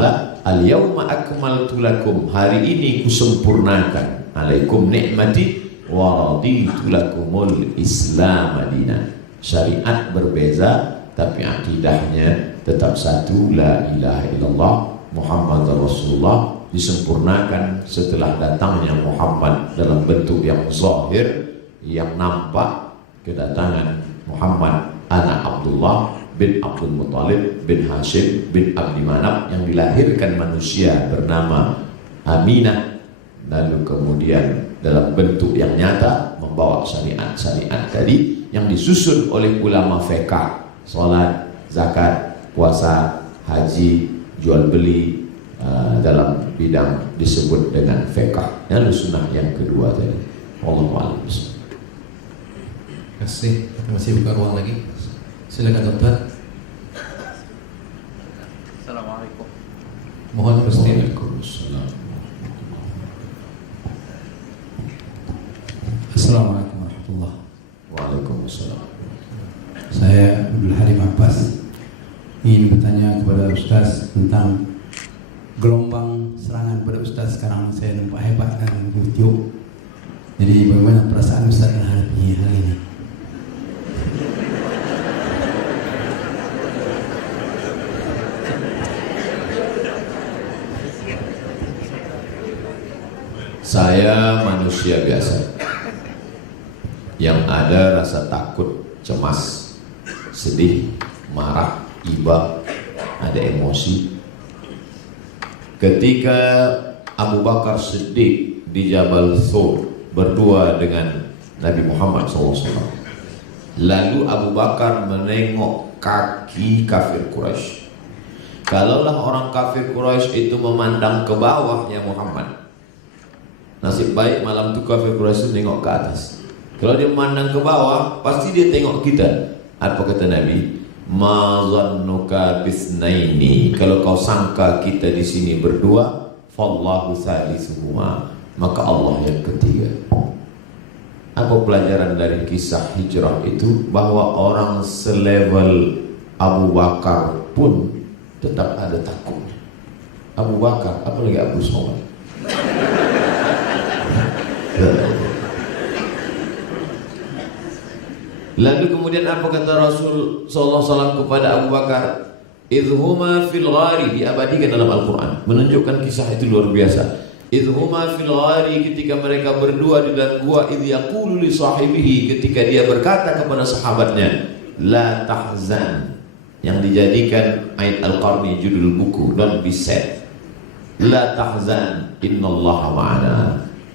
al-yawma akmaltu lakum, hari ini kusempurnakan alaikum ni'mati wa raditu lakumul Islam madinah. Syariat berbeza tapi akidahnya tetap satu, la ilaha illallah Muhammad Rasulullah. Disempurnakan setelah datangnya Muhammad dalam bentuk yang zahir, yang nampak, kedatangan Muhammad anak Abdullah bin Abdul Muttalib bin Hashim bin Abdi Manaf yang dilahirkan manusia bernama Aminah, lalu kemudian dalam bentuk yang nyata membawa syariat-syariat tadi yang disusun oleh ulama fiqh, salat, zakat, puasa, haji, jual beli dalam bidang disebut dengan fiqh. Dan sunnah yang kedua tadi. Wallahu a'lam. Terima kasih. Kita masih buka ruang lagi. Silakan dokter. Assalamualaikum. Mohon bersedia. Waalaikumsalam. Assalamualaikum warahmatullahi wabarakatuh. Waalaikumsalam. Saya Abdul Halim Abbas ingin bertanya kepada Ustaz tentang gelombang serangan pada Ustaz sekarang. Saya nampak hebat dalam YouTube. Jadi bagaimana perasaan Ustaz menghadapi hal ini? Saya manusia biasa yang ada rasa takut, cemas, sedih, marah, iba, ada emosi. Ketika Abu Bakar Siddiq di Jabal Thur berdua dengan Nabi Muhammad SAW, lalu Abu Bakar menengok kaki kafir Quraisy. Kalaulah orang kafir Quraisy itu memandang ke bawah, ya Muhammad, nasib baik malam itu kafir Quraisy nengok ke atas. Kalau dia memandang ke bawah, pasti dia tengok kita. Apa kata Nabi? Ma zannuka bisnaini. Kalau kau sangka kita di sini berdua, fallahu salisuhuma, maka Allah yang ketiga. Apa pelajaran dari kisah hijrah itu? Bahwa orang selevel Abu Bakar pun tetap ada takutnya. Abu Bakar, apalagi Abu Somad. Lalu kemudian apa kata Rasul sallallahu alaihi wasallam kepada Abu Bakar? Idhuma fil ghari, diabadikan dalam Al-Quran, menunjukkan kisah itu luar biasa. Idhuma fil ghari, ketika mereka berdua di dalam gua, idh yaqulu li sahibihi, ketika dia berkata kepada sahabatnya, la tahzan, yang dijadikan ayat Al-Qarni judul buku, don't be sad. La tahzan, innallaha ma'ana.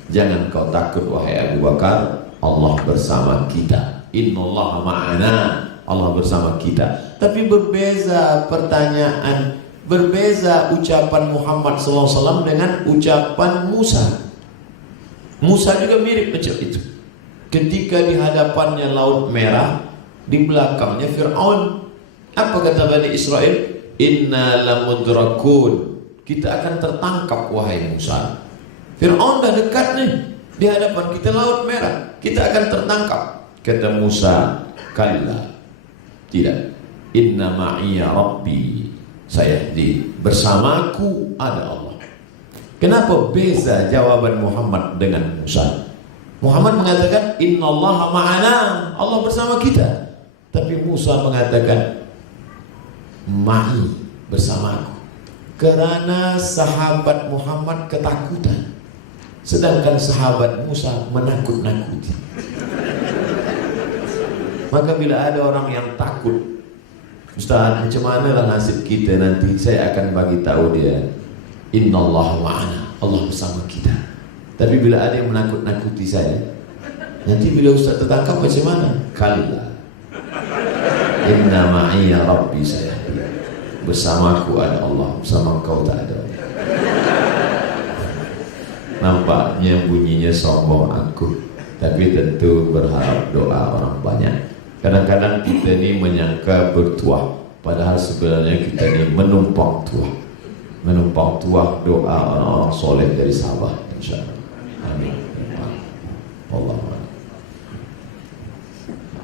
Jangan kau takut wahai Abu Bakar, Allah bersama kita. Innallaha ma'ana, Allah bersama kita. Tapi berbeza pertanyaan, berbeza ucapan Muhammad SAW dengan ucapan Musa. Musa juga mirip macam itu. Ketika di hadapannya Laut Merah, di belakangnya Fir'aun. Apa kata Bani Israel? Inna lamudrakun, kita akan tertangkap wahai Musa. Fir'aun dah dekat nih, di hadapan kita Laut Merah, kita akan tertangkap. Kata Musa, kalla, tidak. Inna ma'iya rabbi sayahdi, bersamaku ada Allah. Kenapa beza jawaban Muhammad dengan Musa? Muhammad mengatakan innallaha ma'ana, Allah bersama kita. Tapi Musa mengatakan ma'i, bersamaku. Karena sahabat Muhammad ketakutan, sedangkan sahabat Musa menakut-nakuti. Maka bila ada orang yang takut, Ustaz, macam mana lah nasib kita nanti? Saya akan bagi tahu dia, innallaha ma'ana, Allah bersama kita. Tapi bila ada yang menakut-nakuti saya, nanti bila Ustaz tertangkap macam mana? Kalla, inna ma'iya rabbi saya, bersamaku ada Allah, bersama kau tak ada. Nampaknya bunyinya sombong aku, tapi tentu berharap doa orang banyak. Kadang-kadang kita ni menyangka bertuah, padahal sebenarnya kita ni menumpang tuah. Menumpang tuah doa orang-orang soleh dari sahabat, insyaAllah. Amin. Allah.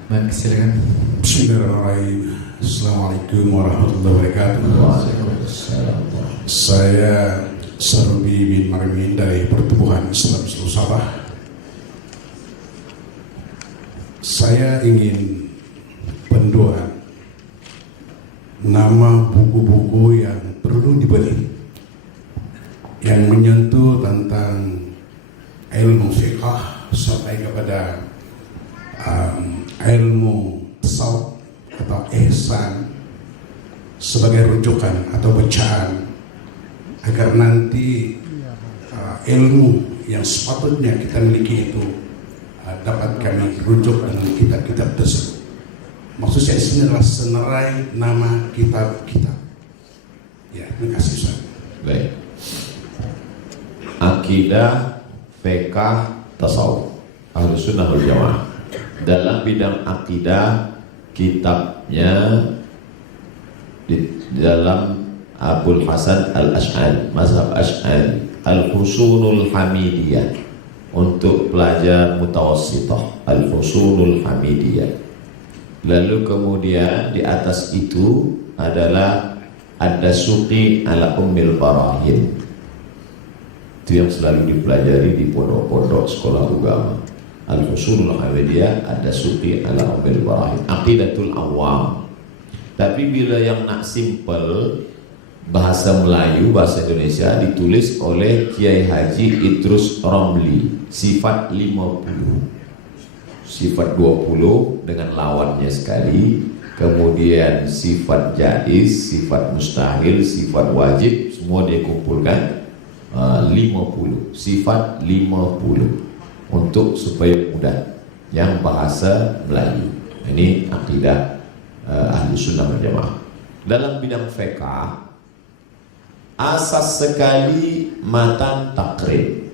Baik, silakan. Bismillahirrahmanirrahim. Assalamualaikum warahmatullahi wabarakatuh. Saya Sarbi bin Marmin dari Pertubuhan Islam Seluruh Sabah. Saya ingin pendoa nama buku-buku yang perlu dibeli, yang menyentuh tentang ilmu fiqh sampai kepada ilmu tasawuf atau ihsan sebagai rujukan atau bacaan, agar nanti ilmu yang sepatutnya kita miliki itu dapat kami rujuk dengan kitab-kitab tersebut. Maksud saya sini adalah senerai nama kitab-kitab. Ya, terima kasih Ustaz. Baik. Akidah, fiqh, tasawuf. Ahlus Sunnah wal Jamaah. Dalam bidang akidah, kitabnya di dalam Abul Hasan Al-Ash'ari, mazhab Ash'ari, Al-Husunul Hamidiyah, untuk pelajar mutawassithah, Al-Husunul Hamidiyah. Lalu kemudian di atas itu adalah Ad-Dasuqi ala Ummil Barahin. Itu yang selalu dipelajari di pondok-pondok sekolah agama. Al-Husunul Hamidiyah, Ad-Dasuqi ala Ummil Barahin, Aqidatul Awam. Tapi bila yang nak simple, bahasa Melayu, bahasa Indonesia, ditulis oleh Kiai Haji Idrus Romli, sifat 50, sifat 20 dengan lawannya sekali, kemudian sifat jaiz, sifat mustahil, sifat wajib, semua dia kumpulkan 50, sifat 50, untuk supaya mudah yang bahasa Melayu. Ini akidah Ahlus Sunnah wal Jamaah. Dalam bidang fiqh, asas sekali matan takrib.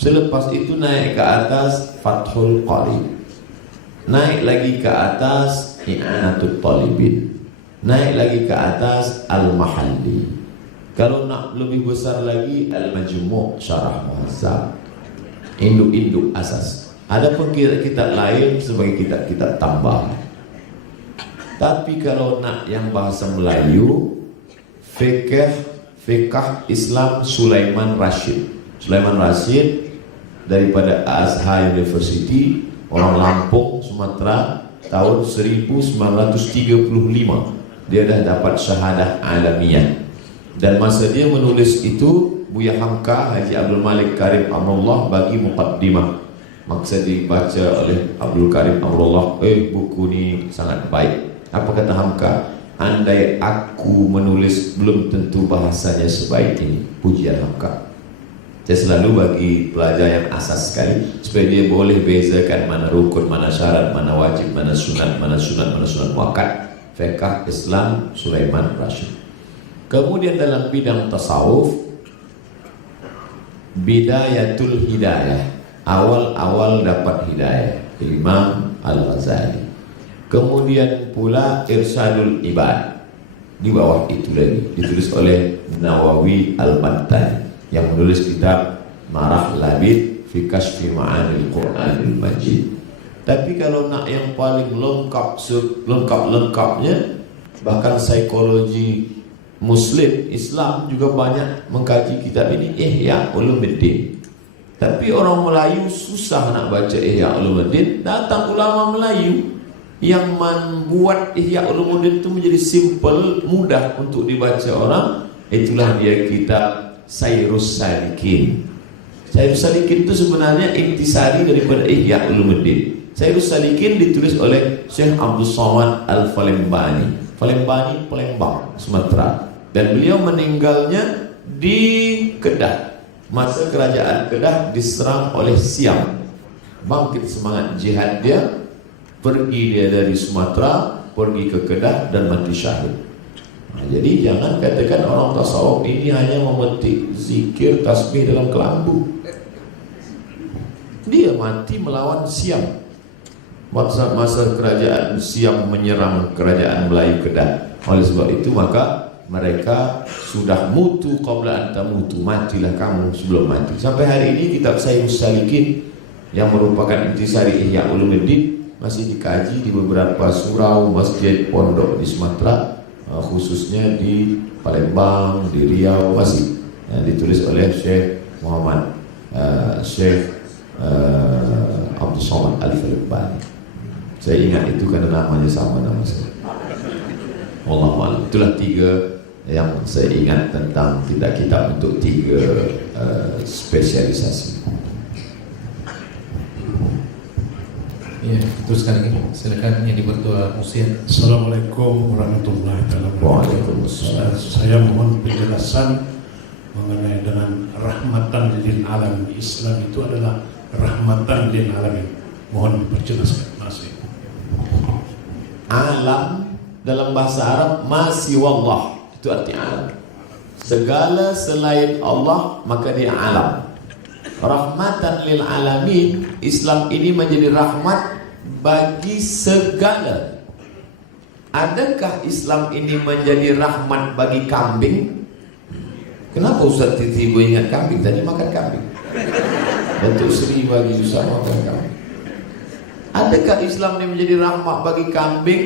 Selepas itu naik ke atas Fathul Qarib, naik lagi ke atas I'anatul Talibin, naik lagi ke atas Al-Mahalli. Kalau nak lebih besar lagi, Al-Majmu' Syarah Muhazzab, induk-induk asas. Ada pun kitab-kitab lain sebagai kitab-kitab tambah. Tapi kalau nak yang bahasa Melayu, fiqh Islam Sulaiman Rashid. Sulaiman Rashid daripada Azhar University, orang Lampung, Sumatera, tahun 1935. Dia dah dapat syahadah alamiah. Dan masa dia menulis itu, Buya Hamka Haji Abdul Malik Karim Amrullah bagi muqaddimah. Maksud dibaca oleh Abdul Karim Amrullah, buku ni sangat baik. Apa kata Hamka? Andai aku menulis, belum tentu bahasanya sebaik ini. Pujian Hamka. Saya selalu bagi pelajar yang asas sekali, supaya dia boleh bezakan mana rukun, mana syarat, mana wajib, mana sunat, mana muakkad. Fiqh Islam Sulaiman Rashid. Kemudian dalam bidang tasawuf, Bidayatul Hidayah, awal-awal dapat hidayah, Imam Al-Ghazali. Kemudian pula Irsyadul Ibad, di bawah itu lagi ditulis oleh Nawawi Al-Bantan yang menulis kitab Marah Labid fi Kashfi Ma'anil Qur'anil Majid. Tapi kalau nak yang paling lengkap-lengkapnya, bahkan psikologi Muslim, Islam juga banyak mengkaji kitab ini, Ihya Ulumuddin. Tapi orang Melayu susah nak baca Ihya Ulumuddin. Datang ulama Melayu yang membuat Ihya Ulumuddin itu menjadi simple, mudah untuk dibaca orang. Itulah dia kitab Sayrus Salikin. Sayrus Salikin itu sebenarnya intisari daripada Ihya Ulumuddin. Sayrus Salikin ditulis oleh Syekh Abdul Somad Al-Falembani, Palembang, Sumatera. Dan beliau meninggalnya di Kedah. Masa kerajaan Kedah diserang oleh Siam. Bangkit semangat jihad dia, pergi dia dari Sumatera, pergi ke Kedah dan mati syahid. Jadi jangan katakan orang tasawuf ini hanya memetik zikir tasbih dalam kelambu. Dia mati melawan Siam. Masa kerajaan Siam menyerang kerajaan Melayu Kedah. Oleh sebab itu maka mereka sudah mutu qabla anta mutu, matilah kamu sebelum mati. Sampai hari ini kitab Sayrus Salikin yang merupakan intisari Ihya Ulumuddin masih dikaji di beberapa surau, masjid, pondok di Sumatera, khususnya di Palembang, di Riau masih. Ditulis oleh Syekh Muhammad Syekh Abdul Somad Al-Falembani. Saya ingat itu karena namanya sama nama saya. Wallahualam. Itulah 3 yang saya ingat tentang kitab-kitab untuk 3 spesialisasi. Ya, betul sekali. Silakan yang berdoa usia. Assalamualaikum warahmatullahi wabarakatuh. Waalaikumsalam. Saya mohon penjelasan mengenai dengan rahmatan lil alamin. Islam itu adalah rahmatan lil alamin. Mohon diperjelaskan. Masih. Alam dalam bahasa Arab masih wallah, itu arti alam. Segala selain Allah maka dia alam. Rahmatan lil alamin, Islam ini menjadi rahmat bagi segala. Adakah Islam ini menjadi rahmat bagi kambing? Kenapa Ustaz tiba-tiba ingat kambing? Tadi makan kambing. Datuk Seri bagi susah makan kambing. Adakah Islam ini menjadi rahmat bagi kambing?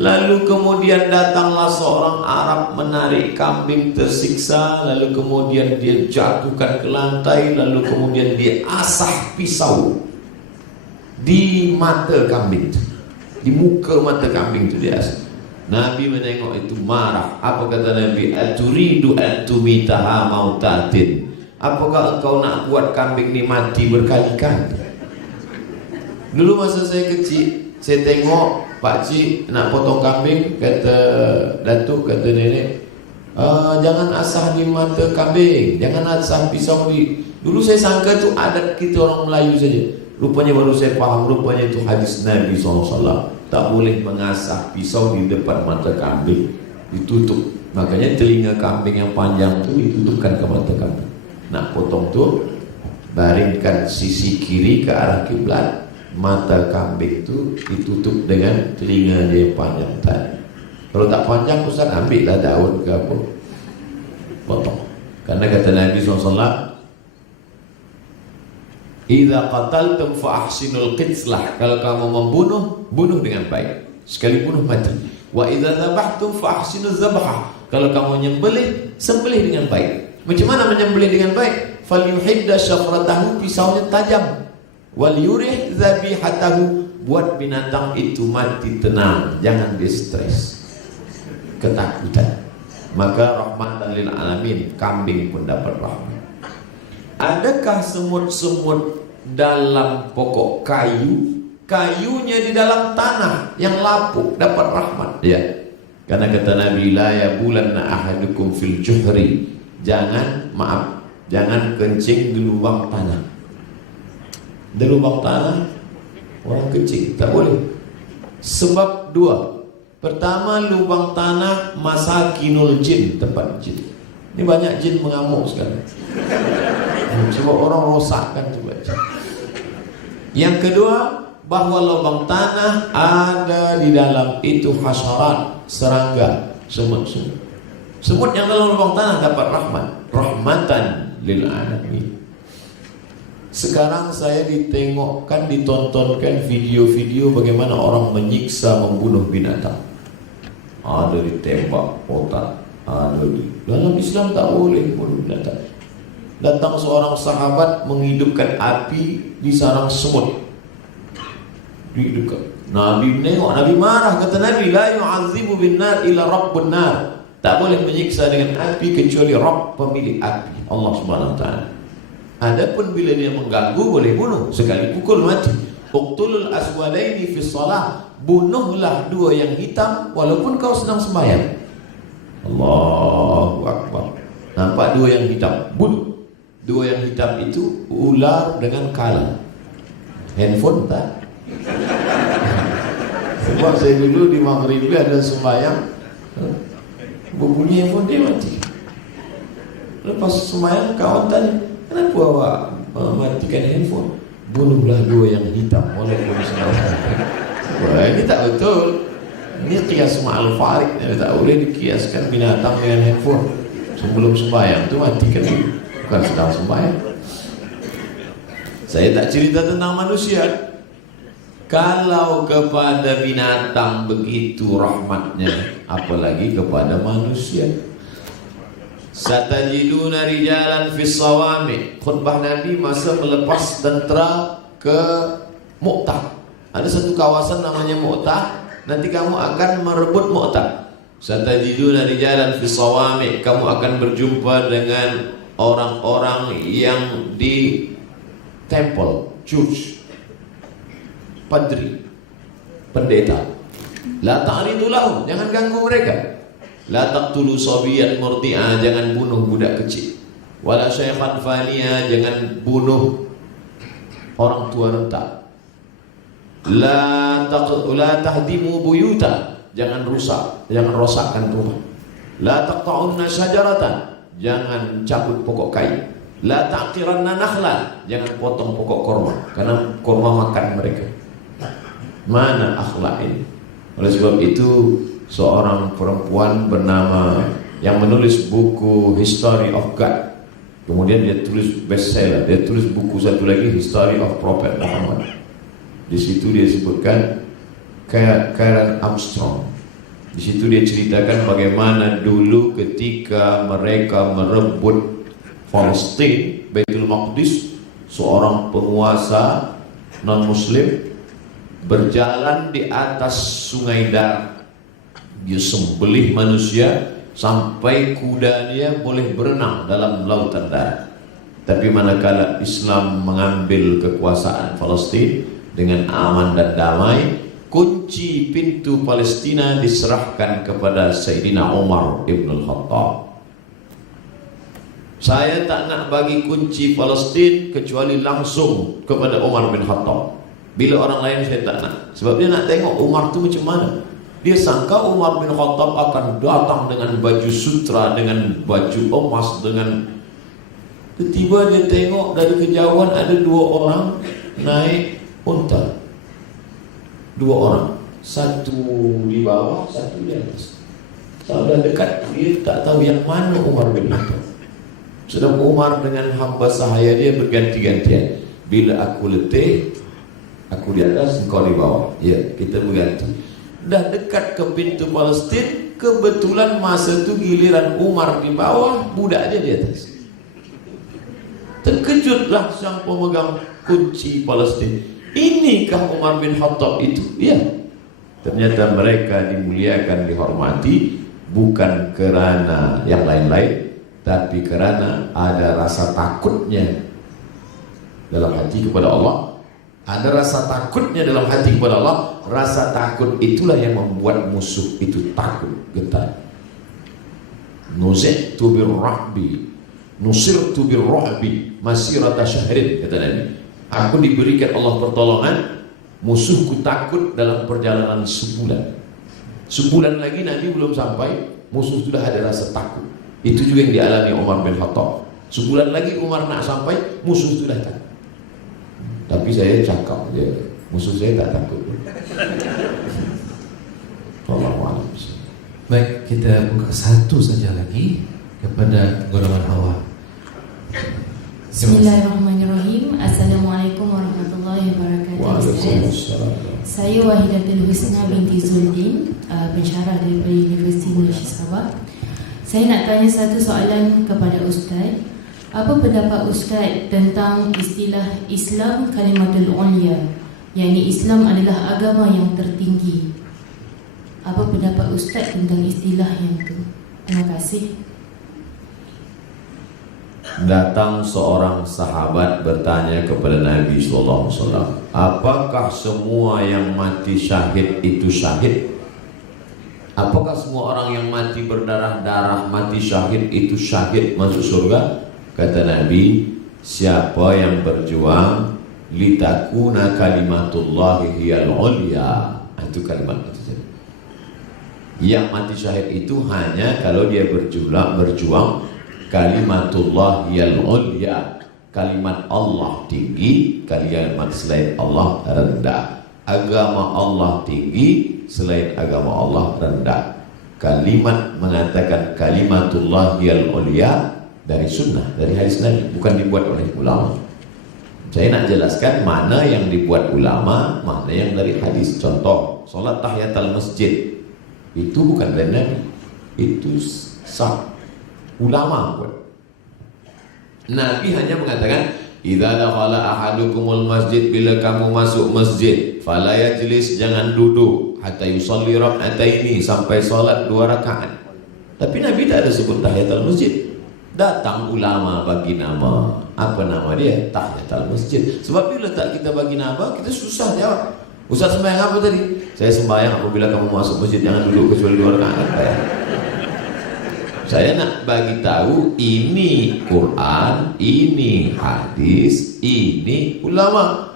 Lalu kemudian datanglah seorang Arab menarik kambing tersiksa, lalu kemudian dia jatuhkan ke lantai, lalu kemudian dia asah pisau di mata kambing itu, di muka mata kambing itu dia asah. Nabi menengok itu marah. Apa kata Nabi? Aturidu antumitaha mautatin. Apakah engkau nak buat kambing ini mati berkali-kali? Dulu masa saya kecil, saya tengok Pak Cik nak potong kambing, kata datuk, kata nenek, jangan asah di mata kambing, jangan asah pisau di. Dulu saya sangka itu adat kita orang Melayu saja. Rupanya baru saya paham, rupanya itu hadis Nabi SAW. Tak boleh mengasah pisau di depan mata kambing, ditutup. Makanya telinga kambing yang panjang itu ditutupkan ke mata kambing. Nak potong tu, baringkan sisi kiri ke arah kiblat. Mata kambing itu ditutup dengan telinga dia yang panjang tadi. Kalau tak panjang, Ustaz ambillah daun ke apa, potong. Karena kata Nabi SAW, idza qataltum fa ahsinul qitslah. Kalau kamu membunuh, bunuh dengan baik. Sekali bunuh mati. Wa idza dzabhtum fa ahsinuz dzabhah. Kalau kamu menyembelih, sembelih dengan baik. Macam mana menyembelih dengan baik? Falyuhidda syafratahu, pisaunya tajam. Wal yurih zabihatahu, buat binatang itu mati tenang, jangan dia stres, ketakutan. Maka rahmatan lil alamin, kambing pun dapat rahmat. Adakah semut-semut dalam pokok kayu, kayunya di dalam tanah yang lapuk dapat rahmat? Ya. Karena kata Nabi, la yabulanna ahadukum fil juhri. Jangan kencing di lubang tanah. Di lubang tanah orang kencing tak boleh. Sebab dua. Pertama, lubang tanah masakinul jin, tempat jin. Ini banyak jin mengamuk sekarang. Sebab orang rosakkan juga. Yang kedua, bahwa lubang tanah ada di dalam itu hasyarat, serangga, semut-semut. Semut yang dalam lubang tanah dapat rahmat, rahmatan lil alamin. Sekarang saya ditontonkan video-video bagaimana orang menyiksa, membunuh binatang. Ada ditembak otak, ada di dalam Islam tak boleh bunuh binatang. Datang seorang sahabat menghidupkan api di sarang semut. Dihidupkan. Nabi menengok, Nabi marah, kata Nabi, la yu'adzibu bin nar illa rabbun nar. Tak boleh menyiksa dengan api kecuali Rabb, pemilik api, Allah Subhanahu wa taala. Adapun bila dia mengganggu, boleh bunuh, sekali pukul mati. Uqtulul aswadaini fi shalah, bunuhlah dua yang hitam walaupun kau sedang sembahyang. Allahu akbar. Nampak dua yang hitam, bunuh. Dua yang hitam itu ular dengan kala. Handphone tak? Sebab saya dulu di Maghrib ada sembahyang, berbunyi handphone, dia mati. Lepas sembahyang kawan tanya, kenapa awak matikan handphone? Bunuhlah dua yang hitam walaupun sembahyang. Wah, ini tak betul. Ini qiyas ma'al farik. Tak boleh dikiaskan binatang dengan handphone. Sebelum sembahyang itu matikan dulu, bukan sedang sembahyang. Saya tak cerita tentang manusia. Kalau kepada binatang begitu rahmatnya, apalagi kepada manusia. Satajiduna rijalan fis sawami. Khutbah Nabi masa melepas tentera ke Mu'tah. Ada satu kawasan namanya Mu'tah. Nanti kamu akan merebut Mu'tah. Satajiduna rijalan fis sawami. Kamu akan berjumpa dengan orang-orang yang di temple, church, padri, pendeta. La ta'ridu lahum, jangan ganggu mereka. La taqtulu sabiyan murdi'a, jangan bunuh budak kecil. Wala syaikhan faniya, jangan bunuh orang tua renta. La tahdimu buyuta, jangan rusak, jangan rosakkan rumah. La taqta'unna syajaratan, jangan cabut pokok kayu. La ta'qiranna nakhlan, jangan potong pokok korma, karena korma makan mereka. Mana akhlak ini? Oleh sebab itu, seorang perempuan bernama yang menulis buku History of God, kemudian dia tulis bestseller, dia tulis buku satu lagi History of Prophet Muhammad. Di situ dia sebutkan Karen Armstrong. Di situ dia ceritakan bagaimana dulu ketika mereka merebut Palestina, Baitul Maqdis, seorang penguasa non-muslim berjalan di atas sungai Dar. Dia sembelih manusia sampai kudanya boleh berenang dalam lautan darat. Tapi manakala Islam mengambil kekuasaan Palestina dengan aman dan damai, kunci pintu Palestina diserahkan kepada Sayyidina Umar ibn al-Khattab. Saya tak nak bagi kunci Palestina kecuali langsung kepada Umar bin Khattab. Bila orang lain saya tak nak, sebab dia nak tengok Umar tu macam mana. Dia sangka Umar bin Khattab akan datang dengan baju sutra, dengan baju emas, dengan tiba-tiba dia tengok dari kejauhan ada dua orang naik unta. Dua orang, satu di bawah, satu di atas. Sudah dekat, dia tak tahu yang mana Umar bin Khattab. Sedang Umar dengan hamba sahaya dia berganti-gantian. Bila aku letih, aku di atas, engkau di bawah. Ya, kita berganti. Dah dekat ke pintu Palestina, kebetulan masa itu giliran Umar di bawah, budaknya di atas. Terkejutlah sang pemegang kunci Palestina. Inikah Umar bin Khattab itu? Iya. Ternyata mereka dimuliakan, dihormati bukan kerana yang lain-lain, tapi kerana ada rasa takutnya dalam hati kepada Allah. Ada rasa takutnya dalam hati kepada Allah. Rasa takut itulah yang membuat musuh itu takut, getar. Nuzirtu birrahbi, nusirtu birrahbi masirata syahrin, kata Nabi. Aku diberikan Allah pertolongan, musuhku takut dalam perjalanan sebulan. Sebulan lagi Nabi belum sampai, musuh sudah ada rasa takut. Itu juga yang dialami Umar bin Khattab. Sebulan lagi Umar nak sampai, musuh sudah takut. Tapi saya cakap dia, musuh saya tak takut. Wallahualam. Baik, kita buka satu saja lagi kepada golongan awam. Bismillahirrahmanirrahim. Assalamualaikum warahmatullahi wabarakatuh. Waalaikumsalam. Saya Wahidatul Husna binti Zuldin, pensyarah daripada Universiti Malaysia Sabah. Saya nak tanya satu soalan kepada Ustaz. Apa pendapat Ustaz tentang istilah Islam Kalimatul Ulya, yakni Islam adalah agama yang tertinggi? Apa pendapat Ustaz tentang istilah yang itu? Terima kasih. Datang seorang sahabat bertanya kepada Nabi SAW, apakah semua yang mati syahid itu syahid? Apakah semua orang yang mati berdarah-darah, mati syahid itu syahid, masuk surga? Kata Nabi, siapa yang berjuang litakuna kalimatullahi hiyal ulya, itu kalimat itu. Yang mati syahid itu hanya kalau dia berjuang kalimatullah hiyal ulya, kalimat Allah tinggi, kalimat selain Allah rendah. Agama Allah tinggi, selain agama Allah rendah. Kalimat mengatakan kalimatullah hiyal ulya dari sunnah, dari hadis Nabi, bukan dibuat oleh ulama. Saya nak jelaskan mana yang dibuat ulama, mana yang dari hadis. Contoh, solat tahiyatul masjid itu bukan dari Nabi, itu sah, ulama buat. Nabi hanya mengatakan, idza dakhala ahadukumul masjid, bila kamu masuk masjid, fala yajlis, jangan duduk, hatta yusalli rak'ataini, sampai salat 2 rakaat. Tapi Nabi tak ada sebut tahiyatul masjid. Datang ulama bagi nama, apa nama dia? Tahiyatul masjid. Sebab bila tak kita bagi nama, kita susah jawab. Ustaz sembahyang apa tadi? Saya sembahyang apabila kamu masuk masjid jangan duduk kecuali 2 rakaat. Saya nak bagi tahu ini Quran, ini hadis, ini ulama.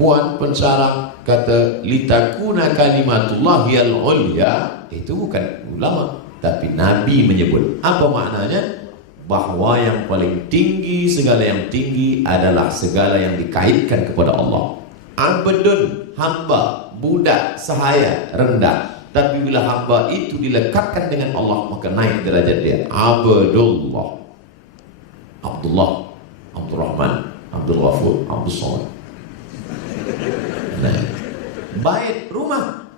puan pensarang kata litakuna kalimatullahil ulya, itu bukan ulama, tapi Nabi menyebut. Apa maknanya? Bahwa yang paling tinggi, segala yang tinggi adalah segala yang dikaitkan kepada Allah. Abdun, hamba, budak, sahaya, rendah. Tapi bila hamba itu dilekatkan dengan Allah, maka naik derajat dia. Abdullah, Abdullah, Abdurrahman, Abdul Ghafur, Abdul Somad. Nah, bait, rumah.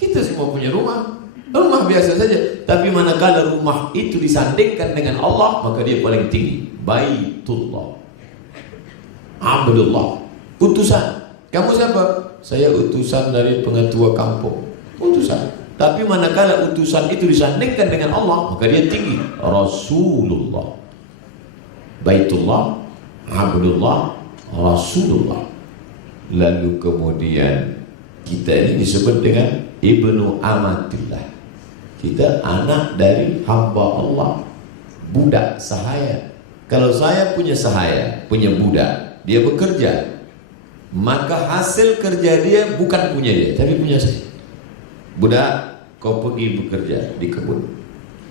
Kita semua punya rumah. Rumah biasa saja. Tapi manakala rumah itu disandingkan dengan Allah, maka dia paling tinggi. Baitullah, Abdullah, utusan. Kamu siapa? Saya utusan dari pengetua kampung. Utusan. Tapi manakala utusan itu disandingkan dengan Allah, maka dia tinggi. Rasulullah, Baitullah, Abdullah, Rasulullah. Lalu kemudian kita ini disebut dengan Ibnu Amatillah. Kita anak dari hamba Allah, budak sahaya. Kalau saya punya sahaya, punya budak, dia bekerja, maka hasil kerja dia bukan punya dia, tapi punya saya. Budak, kau pergi bekerja di kebun,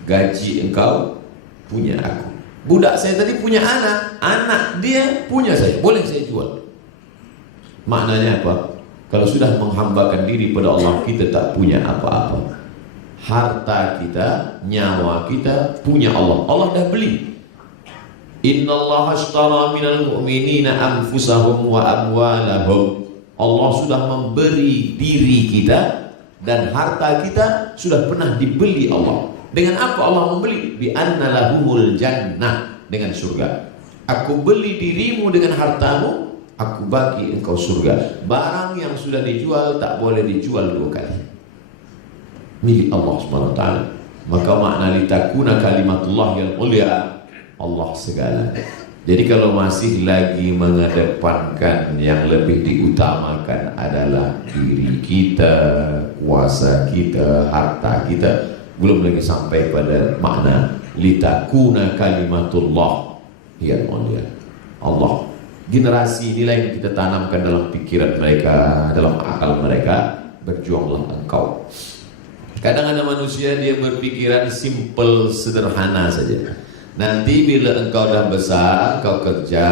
gaji engkau punya aku. Budak saya tadi punya anak, anak dia punya saya, boleh saya jual. Maknanya apa? Kalau sudah menghambakan diri pada Allah, kita tak punya apa-apa. Harta kita, nyawa kita punya Allah. Allah dah beli. Innallaha ashtara minal mu'minina anfusahum wa amwalahum. Allah sudah memberi diri kita dan harta kita sudah pernah dibeli Allah. Dengan apa Allah membeli? Bi anna lahumul jannah, dengan surga. Aku beli dirimu dengan hartamu, aku bagi engkau surga. Barang yang sudah dijual tak boleh dijual dua kali. Milik Allah SWT. Maka makna litakuna kalimatullah yang mulia, Allah segala. Jadi kalau masih lagi mengedepankan yang lebih diutamakan adalah diri kita, kuasa kita, harta kita, belum lagi sampai pada makna litakuna kalimatullah yang mulia, Allah. Generasi inilah yang kita tanamkan dalam pikiran mereka, dalam akal mereka. Berjuanglah engkau. Kadang ada manusia dia berpikiran simple, sederhana saja. Nanti bila engkau dah besar, kau kerja,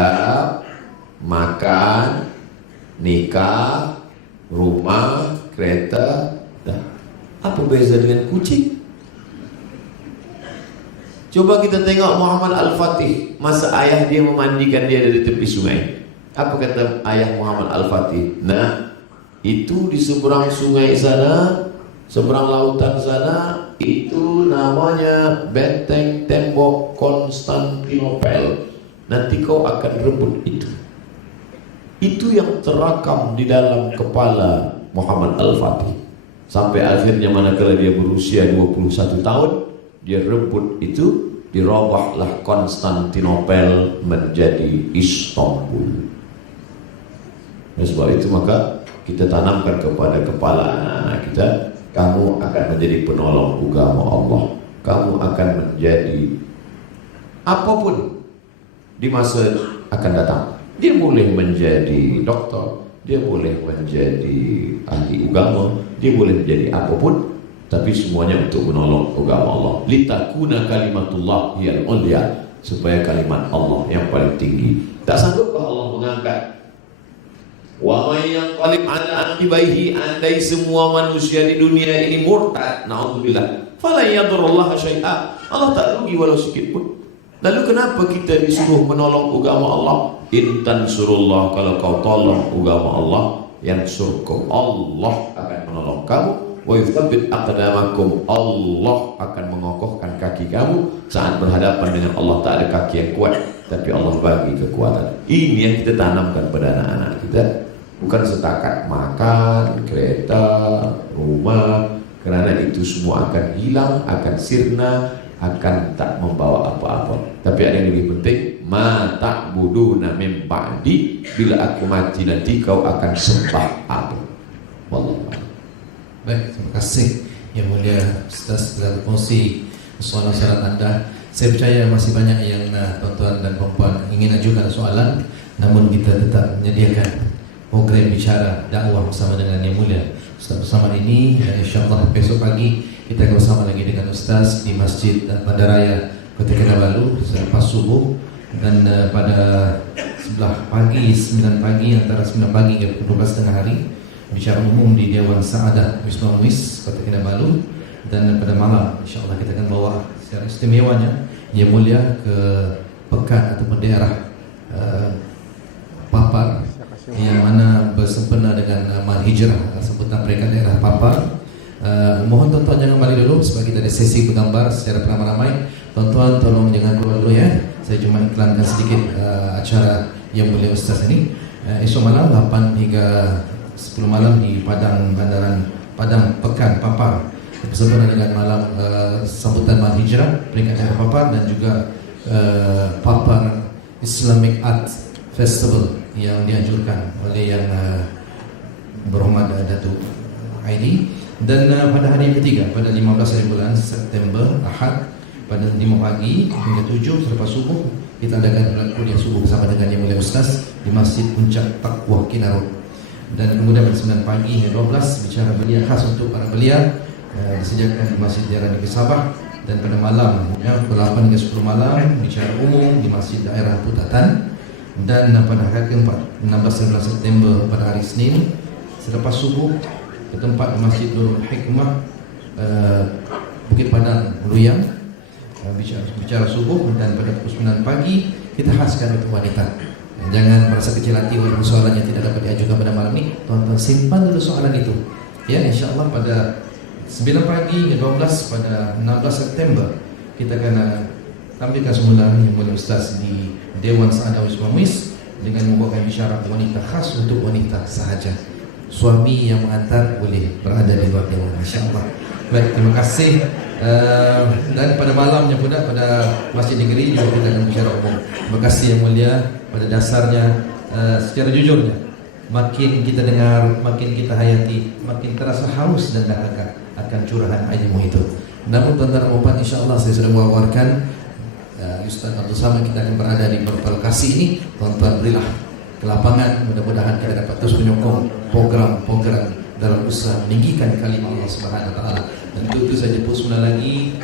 makan, nikah, rumah, kereta, dah. Apa beza dengan kucing? Coba kita tengok Muhammad Al-Fatih, masa ayah dia memandikan dia dari tepi sungai. Apa kata ayah Muhammad Al-Fatih? Nah, itu di seberang sungai sana, seberang lautan sana, itu namanya benteng tembok Konstantinopel. Nanti kau akan rebut itu. Itu yang terakam di dalam kepala Muhammad Al-Fatih. Sampai akhirnya manakala dia berusia 21 tahun, dia rebut itu, dirobahlah Konstantinopel menjadi Istanbul. Dan sebab itu maka kita tanamkan kepada kepala anak-anak kita, kamu akan menjadi penolong agama Allah. Kamu akan menjadi apapun di masa akan datang. Dia boleh menjadi doktor, dia boleh menjadi ahli agama, dia boleh menjadi apapun, tapi semuanya untuk menolong agama Allah. Litakuna kalimatullah yang ulia, supaya kalimat Allah yang paling tinggi. Tak sanggupkah Allah mengangkat? Wa may yanqalib ala aqibaihi, andai semua manusia di dunia ini murtad, naudzubillah, fala yadurullah syai'a, Allah tak rugi walau sikit pun. Lalu kenapa kita disuruh menolong agama Allah? In tansurullah, kalau kau tolong agama Allah, yansurkum, Allah akan menolong kamu. Wa yuthabbit aqdamakum, Allah akan mengokohkan kaki kamu saat berhadapan dengan Allah. Tak ada kaki yang kuat, tapi Allah bagi kekuatan. Ini yang kita tanamkan pada anak-anak kita. Bukan setakat makan, kereta, rumah, kerana itu semua akan hilang, akan sirna, akan tak membawa apa-apa. Tapi ada yang lebih penting, ma ta'buduna min ba'di, bila aku mati nanti kau akan sembah apa? Wallahu a'lam. Baik, terima kasih Yang Mulia Ustaz telah berkongsi soalan-soalan anda. Saya percaya masih banyak yang tuan-tuan dan puan-puan ingin ajukan soalan, namun kita tetap menyediakan program bicara dakwah bersama dengan Yang Mulia Ustaz Samad ini, dan insyaAllah besok pagi kita akan bersama lagi dengan Ustaz di Masjid Bandaraya Kota Kinabalu selepas subuh, dan pada sebelah pagi 9 pagi antara 9 pagi hingga 12 tengah hari bicara umum di Dewan Saadah Wisma Muiz Kota Kinabalu, dan pada malam insyaAllah kita akan bawa secara istimewanya Yang Mulia ke pekan ataupun daerah Papar yang mana bersempena dengan amal hijrah sebutan mereka daerah Papar. Mohon tuan-tuan jangan balik dulu sebab kita ada sesi bergambar secara beramai-ramai. Tuan-tuan tolong jangan keluar dulu ya. Saya cuma iklankan sedikit acara Yang Mulia Ustaz ini. Esok malam 8 hingga 10 malam di Padang Bandaran Padang Pekan Papar bersempena dengan malam sambutan Malam Hijrah peringkat daerah Papar, dan juga Papar Islamic Art Festival yang dianjurkan oleh yang berhormat Datuk Aidi. Dan pada hari yang ketiga pada 15 hari bulan September Ahad pada 5 pagi hingga 7 selepas subuh kita adakan kuliah subuh bersama dengan Yang Mulia Ustaz di Masjid Puncak Taqwa Kinarut. Dan kemudian pada 9 pagi hingga 12 bicara belia khas untuk para belia disediakan di Masjid Daerah Negeri Sabah. Dan pada malam pukul 8 hingga 10 malam bicara umum di Masjid Daerah Putatan. Dan pada hari keempat 16 September pada hari Senin selepas subuh ke tempat Masjid Nurul Hikmah Bukit Padang Luyang bicara subuh. Dan pada pukul 9 pagi kita khaskan untuk wanita. Jangan merasa kecil hati walaupun soalan yang tidak dapat diajukan pada malam ini. Tuan-tuan simpan dulu soalan itu ya. InsyaAllah pada 9 pagi hingga 12 pada 16 September kita akan tampilkan semula Yang Mulia Ustaz di Dewan Saadah Wisma Muiz dengan membawakan bicara wanita khas untuk wanita sahaja. Suami yang mengantar boleh berada di luar dewan insyaAllah. Baik, terima kasih. Dan pada malamnya pula pada Masjid Negeri juga kita akan bicara umum. Terima kasih Yang Mulia. Pada dasarnya secara jujurnya makin kita dengar, makin kita hayati, makin terasa haus dan dahaga akan curahan ilmu itu. Namun tuan-tuan dan puan, insyaAllah saya sudah mewawarkan Ustaz Abdul Samad kita akan berada di beberapa lokasi ini. Tuan-tuan berilah ke lapangan, mudah-mudahan kita dapat terus menyokong program-program dalam usaha meninggikan kalimah Allah Subhanahu Wa Taala. Dan itu saya jemput semula lagi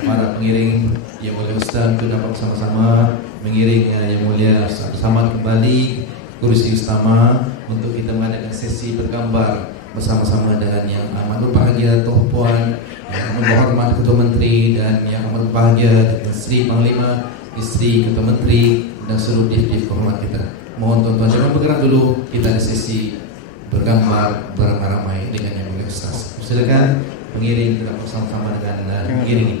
para pengiring Yang Mulia Ustaz untuk dapat bersama-sama mengiring Yang Mulia Ustaz Samad kembali kursi utama untuk kita mengadakan sesi bergambar bersama-sama dengan yang amat berbahagia Tuan Puan, yang amat berhormat Ketua Menteri, dan yang amat berbahagia dengan Sri Panglima, isteri Ketua Menteri, dan seluruh div-div kehormat kita. Mohon tuan-tuan jangan bergerak dulu, kita ada sesi bergambar beramai-ramai dengan Yang Mulia Ustaz. Silakan pengiring kita bersama-sama dengan pengiring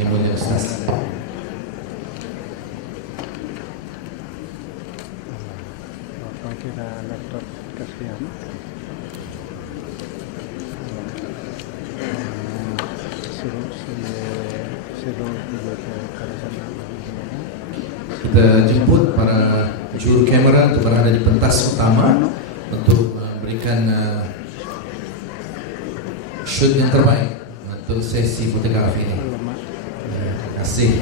Yang Mulia Ustaz. Kita laptop kasihan. Kita jemput para juru kamera untuk berada di pentas utama untuk memberikan shoot yang terbaik untuk sesi fotografi ini. Terima kasih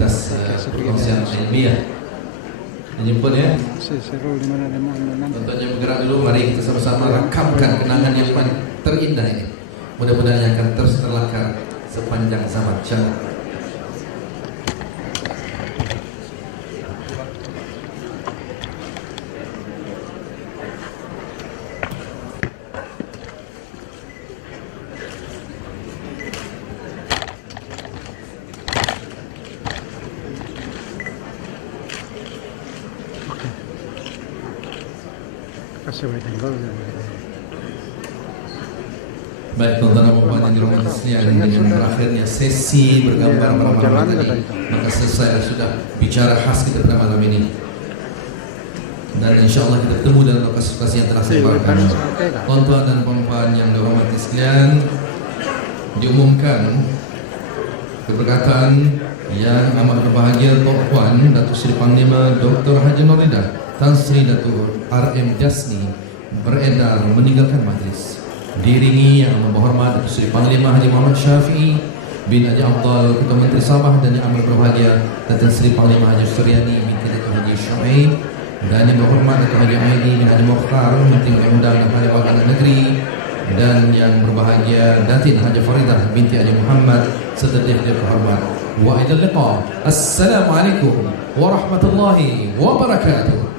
atas perkongsian ilmiah. Dijemput ya. Tonton yang bergerak dulu. Mari kita sama-sama rakamkan kenangan yang paling terindah ini. Mudah-mudahan akan terus terlakar sepanjang zaman. Insyaallah. Baik, tuan-tuan dan puan yang dirahmati sekalian, dengan berakhirnya sesi bergambar bersama ini, maka selesai sudah bicara khas kita pada malam ini. Dan insyaAllah kita bertemu dalam lokasi-lokasi yang telah saya bawakan. Tuan-tuan dan puan yang dirahmati sekalian, diumumkan keberkatan yang amat berbahagia Tok Puan Datuk Seri Panglima Dr. Haji Nurida Tan Sri Datuk RM Jasni beredar meninggalkan majlis. Diiringi yang berhormat Datuk Seri Panglima Haji Muhammad Syafi'i bin Haji Abdul Ketua Menteri Sabah, dan yang amat berbahagia Datuk Seri Panglima Haji Suryani bin Datuk Haji Syuaib dan yang berhormat Datuk Haji Aidi bin Haji Mokhtar, Menteri Undang-Undang dan Perdagangan Negeri, dan yang berbahagia Datin Haji Faridah binti Haji Muhammad serta diftar terhormat. Wa ila liqa. Assalamualaikum warahmatullahi wabarakatuh.